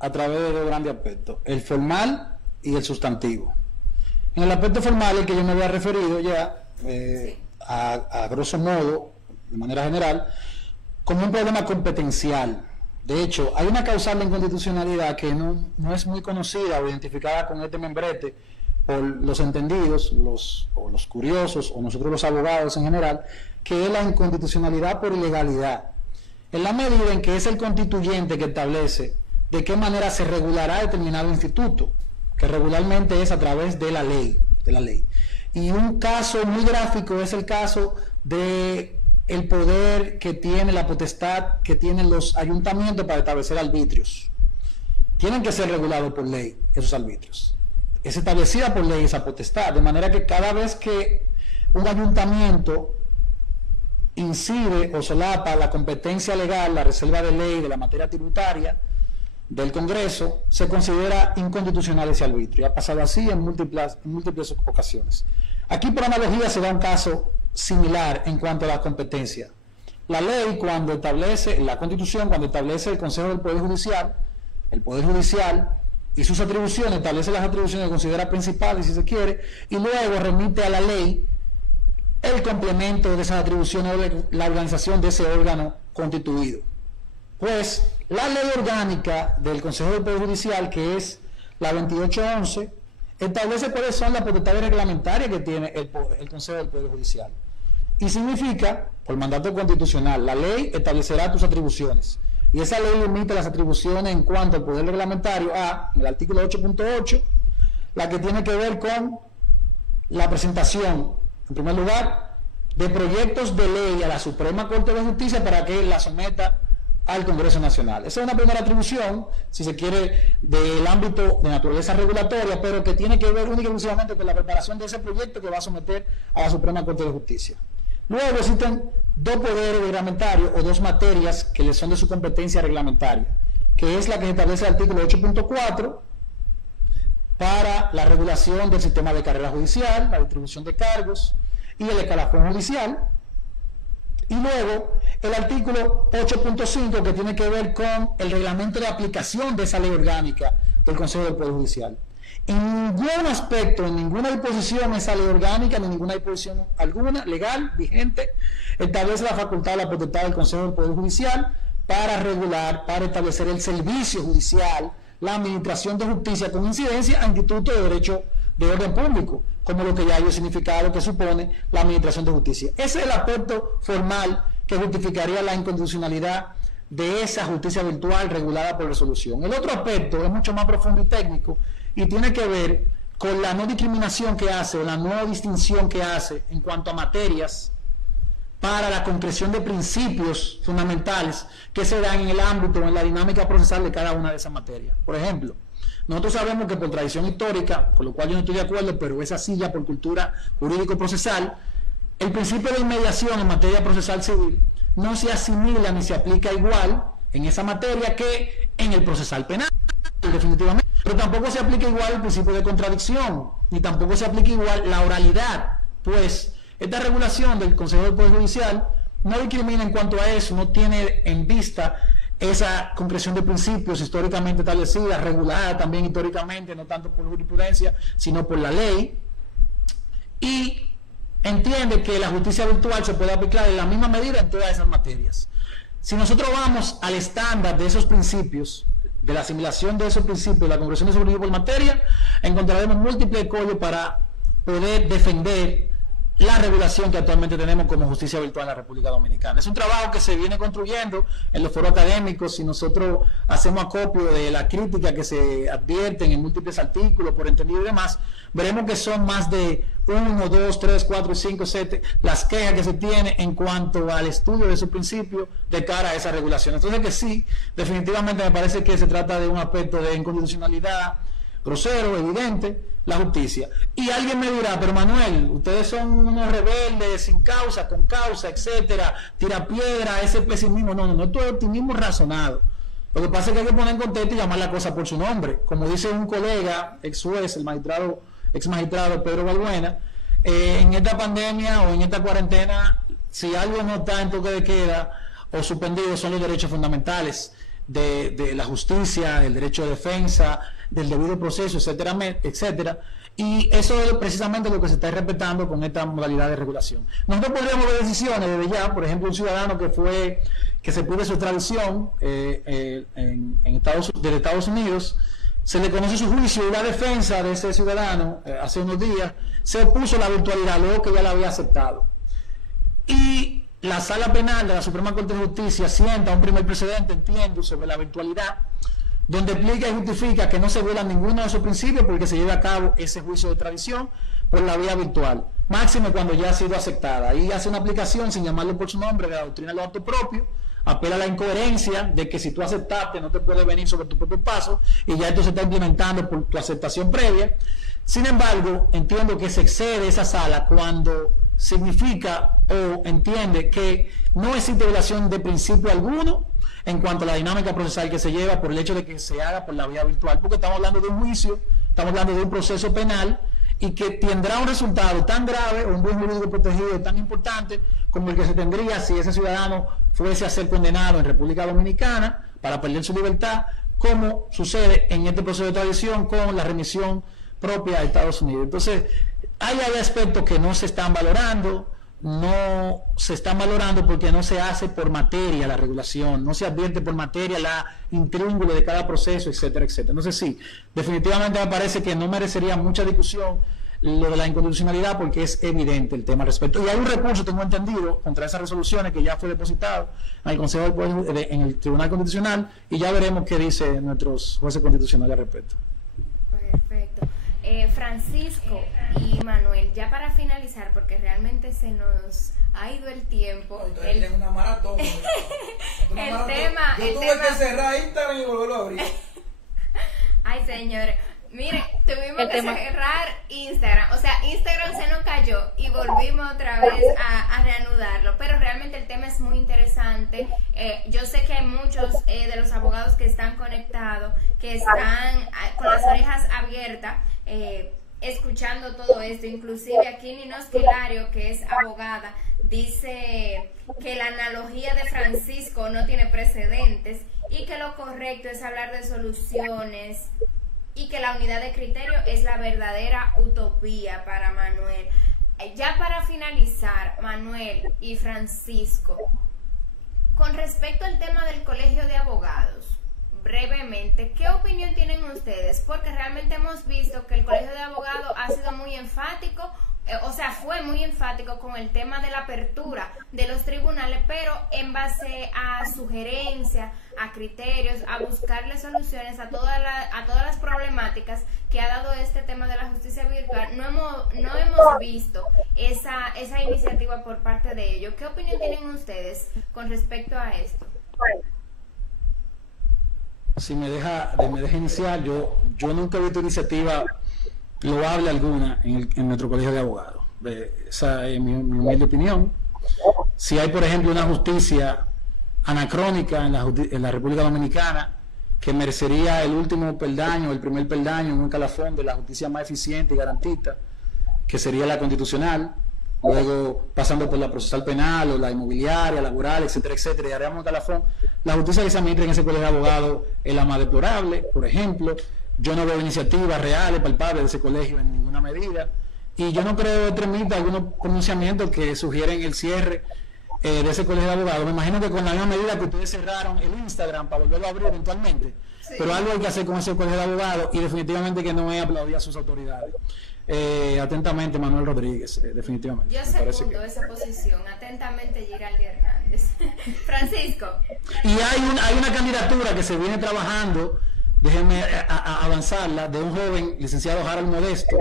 a través de dos grandes aspectos, el formal y el sustantivo. En el aspecto formal, el que yo me había referido ya, a grosso modo, de manera general, como un problema competencial. De hecho, hay una causal de inconstitucionalidad que no es muy conocida o identificada con este membrete por los entendidos, o los curiosos, o nosotros los abogados en general, que es la inconstitucionalidad por ilegalidad. En la medida en que es el constituyente que establece de qué manera se regulará determinado instituto, que regularmente es a través de la ley. Y un caso muy gráfico es el caso de el poder que tiene, la potestad que tienen los ayuntamientos para establecer arbitrios. Tienen que ser regulados por ley esos arbitrios. Es establecida por ley esa potestad, de manera que cada vez que un ayuntamiento incide o solapa la competencia legal, la reserva de ley de la materia tributaria del Congreso, se considera inconstitucional ese arbitrio. Ha pasado así en múltiples ocasiones. Aquí, por analogía, se da un caso similar en cuanto a la competencia. La ley, cuando establece, la Constitución, cuando establece el Consejo del Poder Judicial, el Poder Judicial y sus atribuciones, establece las atribuciones que considera principales, si se quiere, y luego remite a la ley el complemento de esas atribuciones o la organización de ese órgano constituido. Pues la ley orgánica del Consejo del Poder Judicial, que es la 2811, establece cuáles son las potestades reglamentarias que tiene el Consejo del Poder Judicial. Y significa, por mandato constitucional, la ley establecerá tus atribuciones. Y esa ley limita las atribuciones en cuanto al poder reglamentario a, en el artículo 8.8, la que tiene que ver con la presentación, en primer lugar, de proyectos de ley a la Suprema Corte de Justicia para que la someta al Congreso Nacional. Esa es una primera atribución, si se quiere, del ámbito de naturaleza regulatoria, pero que tiene que ver únicamente y exclusivamente con la preparación de ese proyecto que va a someter a la Suprema Corte de Justicia. Luego existen dos poderes reglamentarios o dos materias que le son de su competencia reglamentaria, que es la que establece el artículo 8.4 para la regulación del sistema de carrera judicial, la distribución de cargos y el escalafón judicial. Y luego el artículo 8.5 que tiene que ver con el reglamento de aplicación de esa ley orgánica del Consejo del Poder Judicial. En ningún aspecto, en ninguna disposición esa ley orgánica, ni ninguna disposición alguna legal vigente establece la facultad o la potestad del Consejo del Poder Judicial para regular, para establecer el servicio judicial, la administración de justicia con incidencia a institutos de derecho de orden público, como lo que ya hay el significado que supone la administración de justicia. Ese es el aspecto formal que justificaría la inconstitucionalidad de esa justicia virtual regulada por resolución. El otro aspecto es mucho más profundo y técnico y tiene que ver con la no discriminación que hace o la no distinción que hace en cuanto a materias para la concreción de principios fundamentales que se dan en el ámbito o en la dinámica procesal de cada una de esas materias. Por ejemplo, nosotros sabemos que por tradición histórica, con lo cual yo no estoy de acuerdo, pero es así ya por cultura jurídico-procesal, el principio de inmediación en materia procesal civil no se asimila ni se aplica igual en esa materia que en el procesal penal, definitivamente. Pero tampoco se aplica igual el principio de contradicción, ni tampoco se aplica igual la oralidad, pues esta regulación del Consejo del Poder Judicial no discrimina en cuanto a eso, no tiene en vista esa concreción de principios históricamente establecida, regulada también históricamente, no tanto por jurisprudencia, sino por la ley, y entiende que la justicia virtual se puede aplicar en la misma medida en todas esas materias. Si nosotros vamos al estándar de esos principios, de la asimilación de esos principios, la concreción de esos principios por materia, encontraremos múltiples códigos para poder defender la regulación que actualmente tenemos como justicia virtual en la República Dominicana. Es un trabajo que se viene construyendo en los foros académicos. Si nosotros hacemos acopio de la crítica que se advierten en múltiples artículos por entendido y demás, veremos que son más de 1, 2, 3, 4, 5, 7 las quejas que se tienen en cuanto al estudio de esos principios de cara a esa regulación. Entonces que sí, definitivamente me parece que se trata de un aspecto de inconstitucionalidad grosero, evidente, la justicia. Y alguien me dirá, pero Manuel, ustedes son unos rebeldes sin causa, con causa, etcétera, tira piedra, ese pesimismo. No, esto es optimismo razonado. Lo que pasa es que hay que poner en contexto y llamar la cosa por su nombre. Como dice un colega, ex juez, el magistrado, ex magistrado Pedro Balbuena, en esta pandemia o en esta cuarentena, si algo no está en toque de queda o suspendido, son los derechos fundamentales de la justicia, del derecho de defensa, del debido proceso, etcétera, etcétera. Y eso es precisamente lo que se está respetando con esta modalidad de regulación. Nosotros podríamos ver decisiones desde ya, por ejemplo, un ciudadano que se pide su extradición desde Estados Unidos, se le conoce su juicio y la defensa de ese ciudadano hace unos días se opuso a la virtualidad, luego que ya la había aceptado. Y la Sala Penal de la Suprema Corte de Justicia sienta un primer precedente, entiendo, sobre la virtualidad, donde explica y justifica que no se viola ninguno de esos principios porque se lleva a cabo ese juicio de extradición por la vía virtual, máximo cuando ya ha sido aceptada. Ahí hace una aplicación, sin llamarlo por su nombre, de la doctrina de los actos propios, apela a la incoherencia de que si tú aceptaste no te puedes venir sobre tu propio paso, y ya esto se está implementando por tu aceptación previa. Sin embargo, entiendo que se excede esa sala cuando significa o entiende que no existe violación de principio alguno en cuanto a la dinámica procesal que se lleva por el hecho de que se haga por la vía virtual, porque estamos hablando de un juicio, estamos hablando de un proceso penal y que tendrá un resultado tan grave o un bien jurídico protegido tan importante como el que se tendría si ese ciudadano fuese a ser condenado en República Dominicana para perder su libertad, como sucede en este proceso de extradición con la remisión propia a Estados Unidos. Entonces, hay aspectos que no se están valorando, porque no se hace por materia la regulación, no se advierte por materia la intríngulo de cada proceso, etcétera, etcétera. Entonces sí, definitivamente me parece que no merecería mucha discusión lo de la inconstitucionalidad porque es evidente el tema al respecto. Y hay un recurso, tengo entendido, contra esas resoluciones que ya fue depositado en el Consejo del Poder, en el Tribunal Constitucional, y ya veremos qué dicen nuestros jueces constitucionales al respecto. Perfecto. Francisco y Manuel, ya para finalizar, porque realmente se nos ha ido el tiempo. Tienen una maratón. El tema. Yo tuve que cerrar Instagram y volverlo a abrir. Ay, señores. Miren, tuvimos que cerrar Instagram. O sea, Instagram se nos cayó y volvimos otra vez a reanudarlo. Pero realmente el tema es muy interesante. Yo sé que hay muchos de los abogados que están conectados, que están con las orejas abiertas, escuchando todo esto. Inclusive aquí Ninos Quilario, que es abogada, dice que la analogía de Francisco no tiene precedentes y que lo correcto es hablar de soluciones y que la unidad de criterio es la verdadera utopía para Manuel. Ya para finalizar, Manuel y Francisco, con respecto al tema del Colegio de Abogados, brevemente, ¿qué opinión tienen ustedes? Porque realmente hemos visto que el Colegio de Abogados ha sido muy enfático, fue muy enfático con el tema de la apertura de los tribunales, pero en base a sugerencias, a criterios, a buscarle soluciones a todas las problemáticas que ha dado este tema de la justicia virtual, no hemos visto esa iniciativa por parte de ellos. ¿Qué opinión tienen ustedes con respecto a esto? Si me deja iniciar, yo nunca he visto iniciativa loable alguna en nuestro colegio de abogados. Esa es mi humilde opinión. Si hay, por ejemplo, una justicia anacrónica en la República Dominicana que merecería el último peldaño, el primer peldaño en un calafón de la justicia más eficiente y garantista, que sería la constitucional, luego pasando por la procesal penal o la inmobiliaria, laboral, etcétera, etcétera, y arriba un calafón, la justicia que se administra en ese colegio de abogados es la más deplorable. Por ejemplo, yo no veo iniciativas reales, palpables de ese colegio en ninguna medida, y yo no creo que transmita algunos pronunciamientos que sugieren el cierre de ese colegio de abogados. Me imagino que con la misma medida que ustedes cerraron el Instagram para volverlo a abrir eventualmente, sí. Pero algo hay que hacer con ese colegio de abogados, y definitivamente que no es aplaudir a sus autoridades. Atentamente, Manuel Rodríguez, definitivamente. Yo segundo esa posición. Atentamente, Giraldi Hernández. Francisco. Y hay una candidatura que se viene trabajando, déjenme avanzarla, de un joven licenciado Harold Modesto,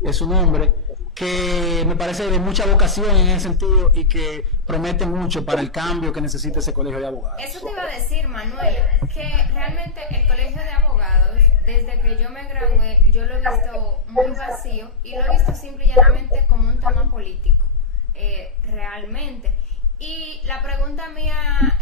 es su nombre, que me parece de mucha vocación en ese sentido y que promete mucho para el cambio que necesita ese colegio de abogados. Eso te iba a decir, Manuel, que realmente el colegio de abogados, desde que yo me gradué, yo lo he visto muy vacío y lo he visto simple y llanamente como un tema político, realmente. Y la pregunta mía,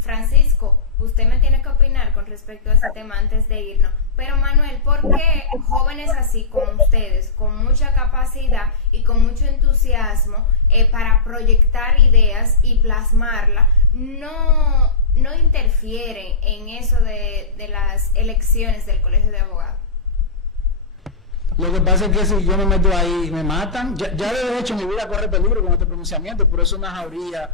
Francisco, usted me tiene que opinar con respecto a ese tema antes de irnos, pero Manuel, ¿por qué jóvenes así como ustedes, con mucha capacidad y con mucho entusiasmo para proyectar ideas y plasmarla, no interfieren en eso de las elecciones del colegio de abogados? Lo que pasa es que si yo me meto ahí me matan. Ya de hecho mi vida corre peligro con este pronunciamiento, pero es una jauría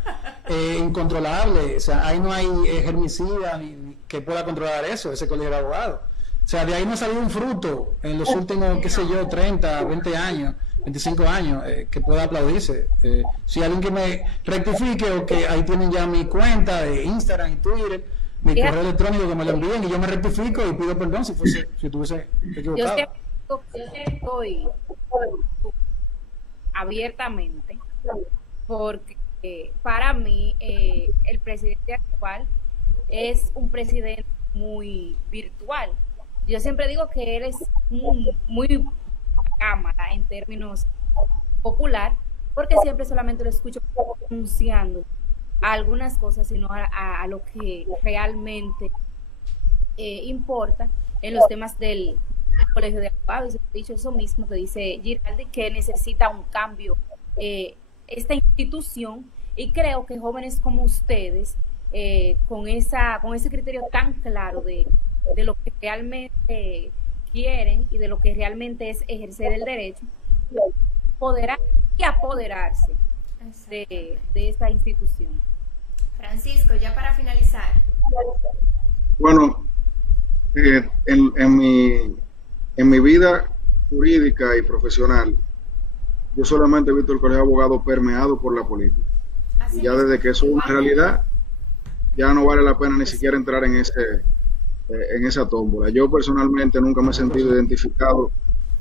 incontrolable. O sea, ahí no hay germicida ni que pueda controlar eso, ese colegio de abogados. O sea, de ahí no ha salido un fruto en los últimos, qué sé yo, 30, 20 años, 25 años, que pueda aplaudirse. Si alguien que me rectifique, o que ahí tienen ya mi cuenta de Instagram y Twitter, mi correo electrónico, que me lo envíen y yo me rectifico y pido perdón si estuviese equivocado. Yo estoy abiertamente, porque para mí el presidente actual es un presidente muy virtual. Yo siempre digo que él es muy cámara en términos popular, porque siempre solamente lo escucho pronunciando a algunas cosas, sino a lo que realmente importa en los temas del colegio de abogados. He dicho eso mismo que dice Giraldi, que necesita un cambio esta institución, y creo que jóvenes como ustedes, con ese criterio tan claro de lo que realmente quieren y de lo que realmente es ejercer el derecho, podrán y apoderarse de esta institución. Francisco, ya para finalizar. Bueno, en mi vida jurídica y profesional, yo solamente he visto el colegio de abogados permeado por la política. Así y ya desde que eso es una realidad, ya no vale la pena ni siquiera entrar en esa tómbola. Yo personalmente nunca me he sentido identificado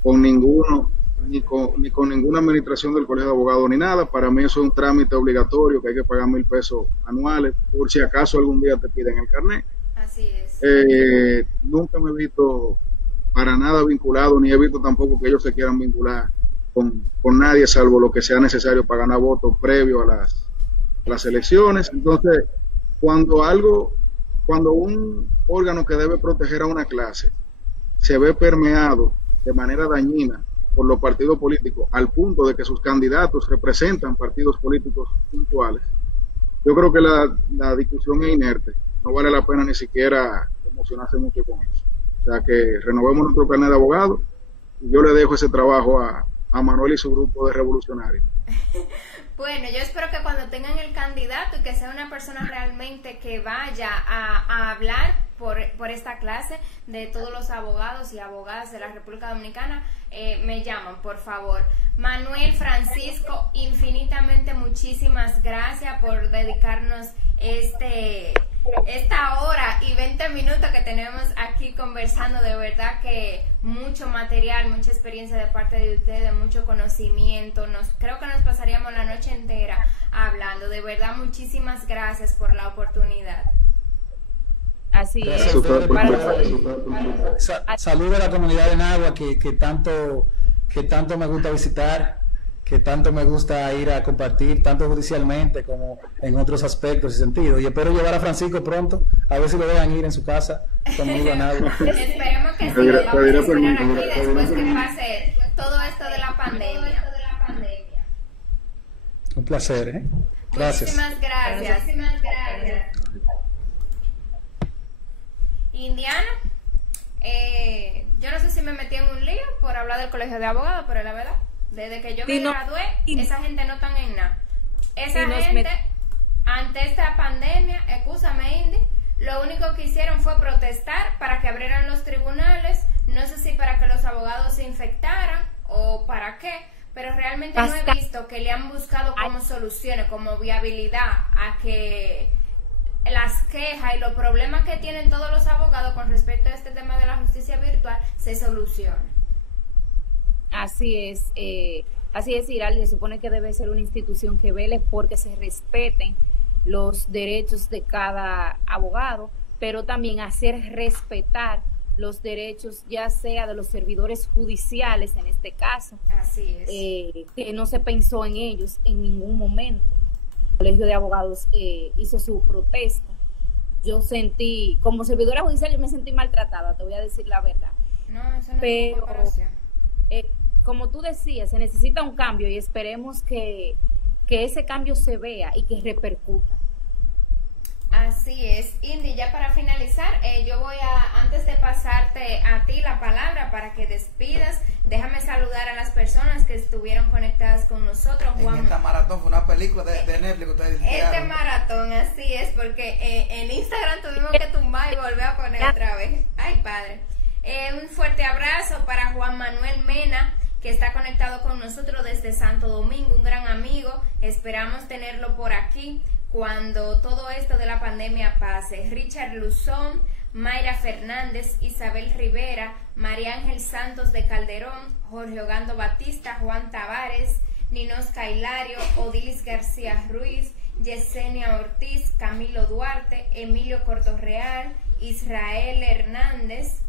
con ninguno, ni con ninguna administración del colegio de abogados ni nada. Para mí eso es un trámite obligatorio que hay que pagar 1,000 pesos anuales por si acaso algún día te piden el carnet. Así es. Nunca me he visto para nada vinculado, ni he visto tampoco que ellos se quieran vincular con nadie, salvo lo que sea necesario para ganar votos previo a las elecciones. Entonces, cuando un órgano que debe proteger a una clase se ve permeado de manera dañina por los partidos políticos, al punto de que sus candidatos representan partidos políticos puntuales, yo creo que la discusión es inerte. No vale la pena ni siquiera emocionarse mucho con eso. O sea, que renovemos nuestro carnet de abogados, y yo le dejo ese trabajo a Manuel y su grupo de revolucionarios. Bueno, yo espero que cuando tengan el candidato y que sea una persona realmente que vaya a hablar por esta clase de todos los abogados y abogadas de la República Dominicana, me llaman, por favor. Manuel, Francisco, infinitamente muchísimas gracias por dedicarnos esta hora y 20 minutos que tenemos aquí conversando. De verdad que mucho material, mucha experiencia de parte de ustedes, mucho conocimiento. Creo que nos pasaríamos la noche entera hablando. De verdad, muchísimas gracias por la oportunidad. Así es. Saludo a la comunidad de Nagua que tanto me gusta visitar, que tanto me gusta ir a compartir, tanto judicialmente como en otros aspectos y sentidos. Y espero llevar a Francisco pronto, a ver si lo dejan ir en su casa conmigo a Nagua. Esperemos que sí, lo vamos a esperar aquí después que pase todo esto de la pandemia. Un placer, ¿eh? Gracias. Muchísimas gracias. Indiana, yo no sé si me metí en un lío por hablar del colegio de abogados, pero la verdad, desde que yo me gradué, esa gente no están en nada. Esa gente, ante esta pandemia, excúsame Indy, lo único que hicieron fue protestar para que abrieran los tribunales, no sé si para que los abogados se infectaran o para qué, pero realmente no he visto que le han buscado como soluciones, como viabilidad a que las quejas y los problemas que tienen todos los abogados con respecto a este tema de la justicia virtual se solucionen. Así es, Irali, se supone que debe ser una institución que vele porque se respeten los derechos de cada abogado, pero también hacer respetar los derechos ya sea de los servidores judiciales en este caso. Así es. Que no se pensó en ellos en ningún momento. El Colegio de Abogados hizo su protesta. Yo sentí, como servidora judicial, yo me sentí maltratada, te voy a decir la verdad. No, eso no pero, es comparación. Como tú decías, se necesita un cambio y esperemos que ese cambio se vea y que repercuta. Así es. Indy, ya para finalizar, yo voy antes de pasarte a ti la palabra para que despidas, déjame saludar a las personas que estuvieron conectadas con nosotros. Juan, esta maratón fue una película de Netflix. Este maratón, así es, porque en Instagram tuvimos que tumbar y volver a poner otra vez. Ay, padre. Un fuerte abrazo para Juan Manuel Mena, que está conectado con nosotros desde Santo Domingo, un gran amigo. Esperamos tenerlo por aquí cuando todo esto de la pandemia pase. Richard Luzón, Mayra Fernández, Isabel Rivera, María Ángel Santos de Calderón, Jorge Ogando Batista, Juan Tavares, Ninosca Hilario, Odilis García Ruiz, Yesenia Ortiz, Camilo Duarte, Emilio Cortorreal, Israel Hernández,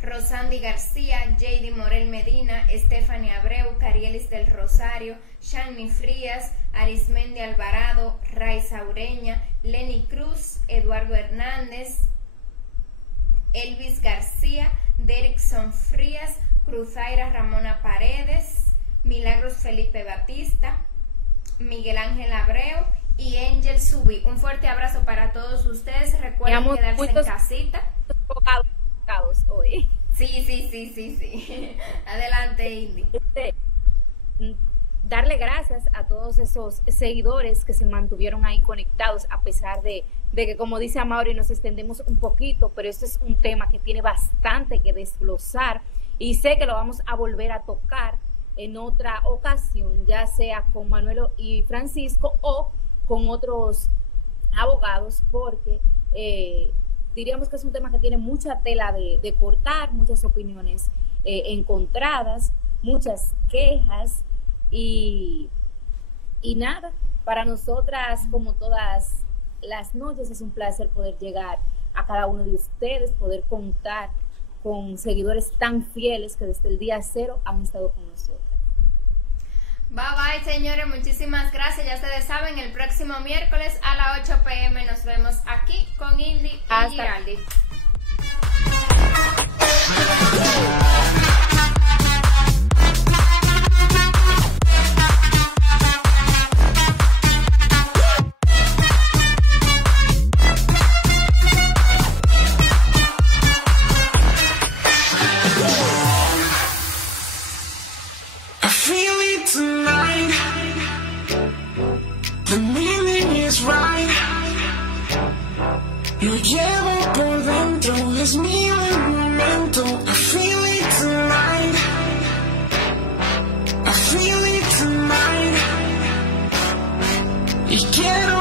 Rosandi García, J.D. Morel Medina, Stephanie Abreu, Carielis del Rosario, Shani Frías, Arismendi Alvarado, Raiza Ureña, Lenny Cruz, Eduardo Hernández, Elvis García, Derrickson Frías, Cruzaira Ramona Paredes, Milagros Felipe Batista, Miguel Ángel Abreu y Angel Subi. Un fuerte abrazo para todos ustedes. Recuerden quedarse en casita. Hoy. Sí. Adelante, Indy. Darle gracias a todos esos seguidores que se mantuvieron ahí conectados, a pesar de que, como dice Amaury, nos extendemos un poquito, pero este es un tema que tiene bastante que desglosar y sé que lo vamos a volver a tocar en otra ocasión, ya sea con Manuel y Francisco o con otros abogados, porque diríamos que es un tema que tiene mucha tela de cortar, muchas opiniones encontradas, muchas quejas y nada, para nosotras, como todas las noches, es un placer poder llegar a cada uno de ustedes, poder contar con seguidores tan fieles que desde el día cero han estado con nosotros. Bye bye, señores, muchísimas gracias. Ya ustedes saben, el próximo miércoles a las 8 p.m. nos vemos aquí con Indy y Giraldi. Lo llevo por dentro, es mío el momento. I feel it tonight. I feel it tonight. Y quiero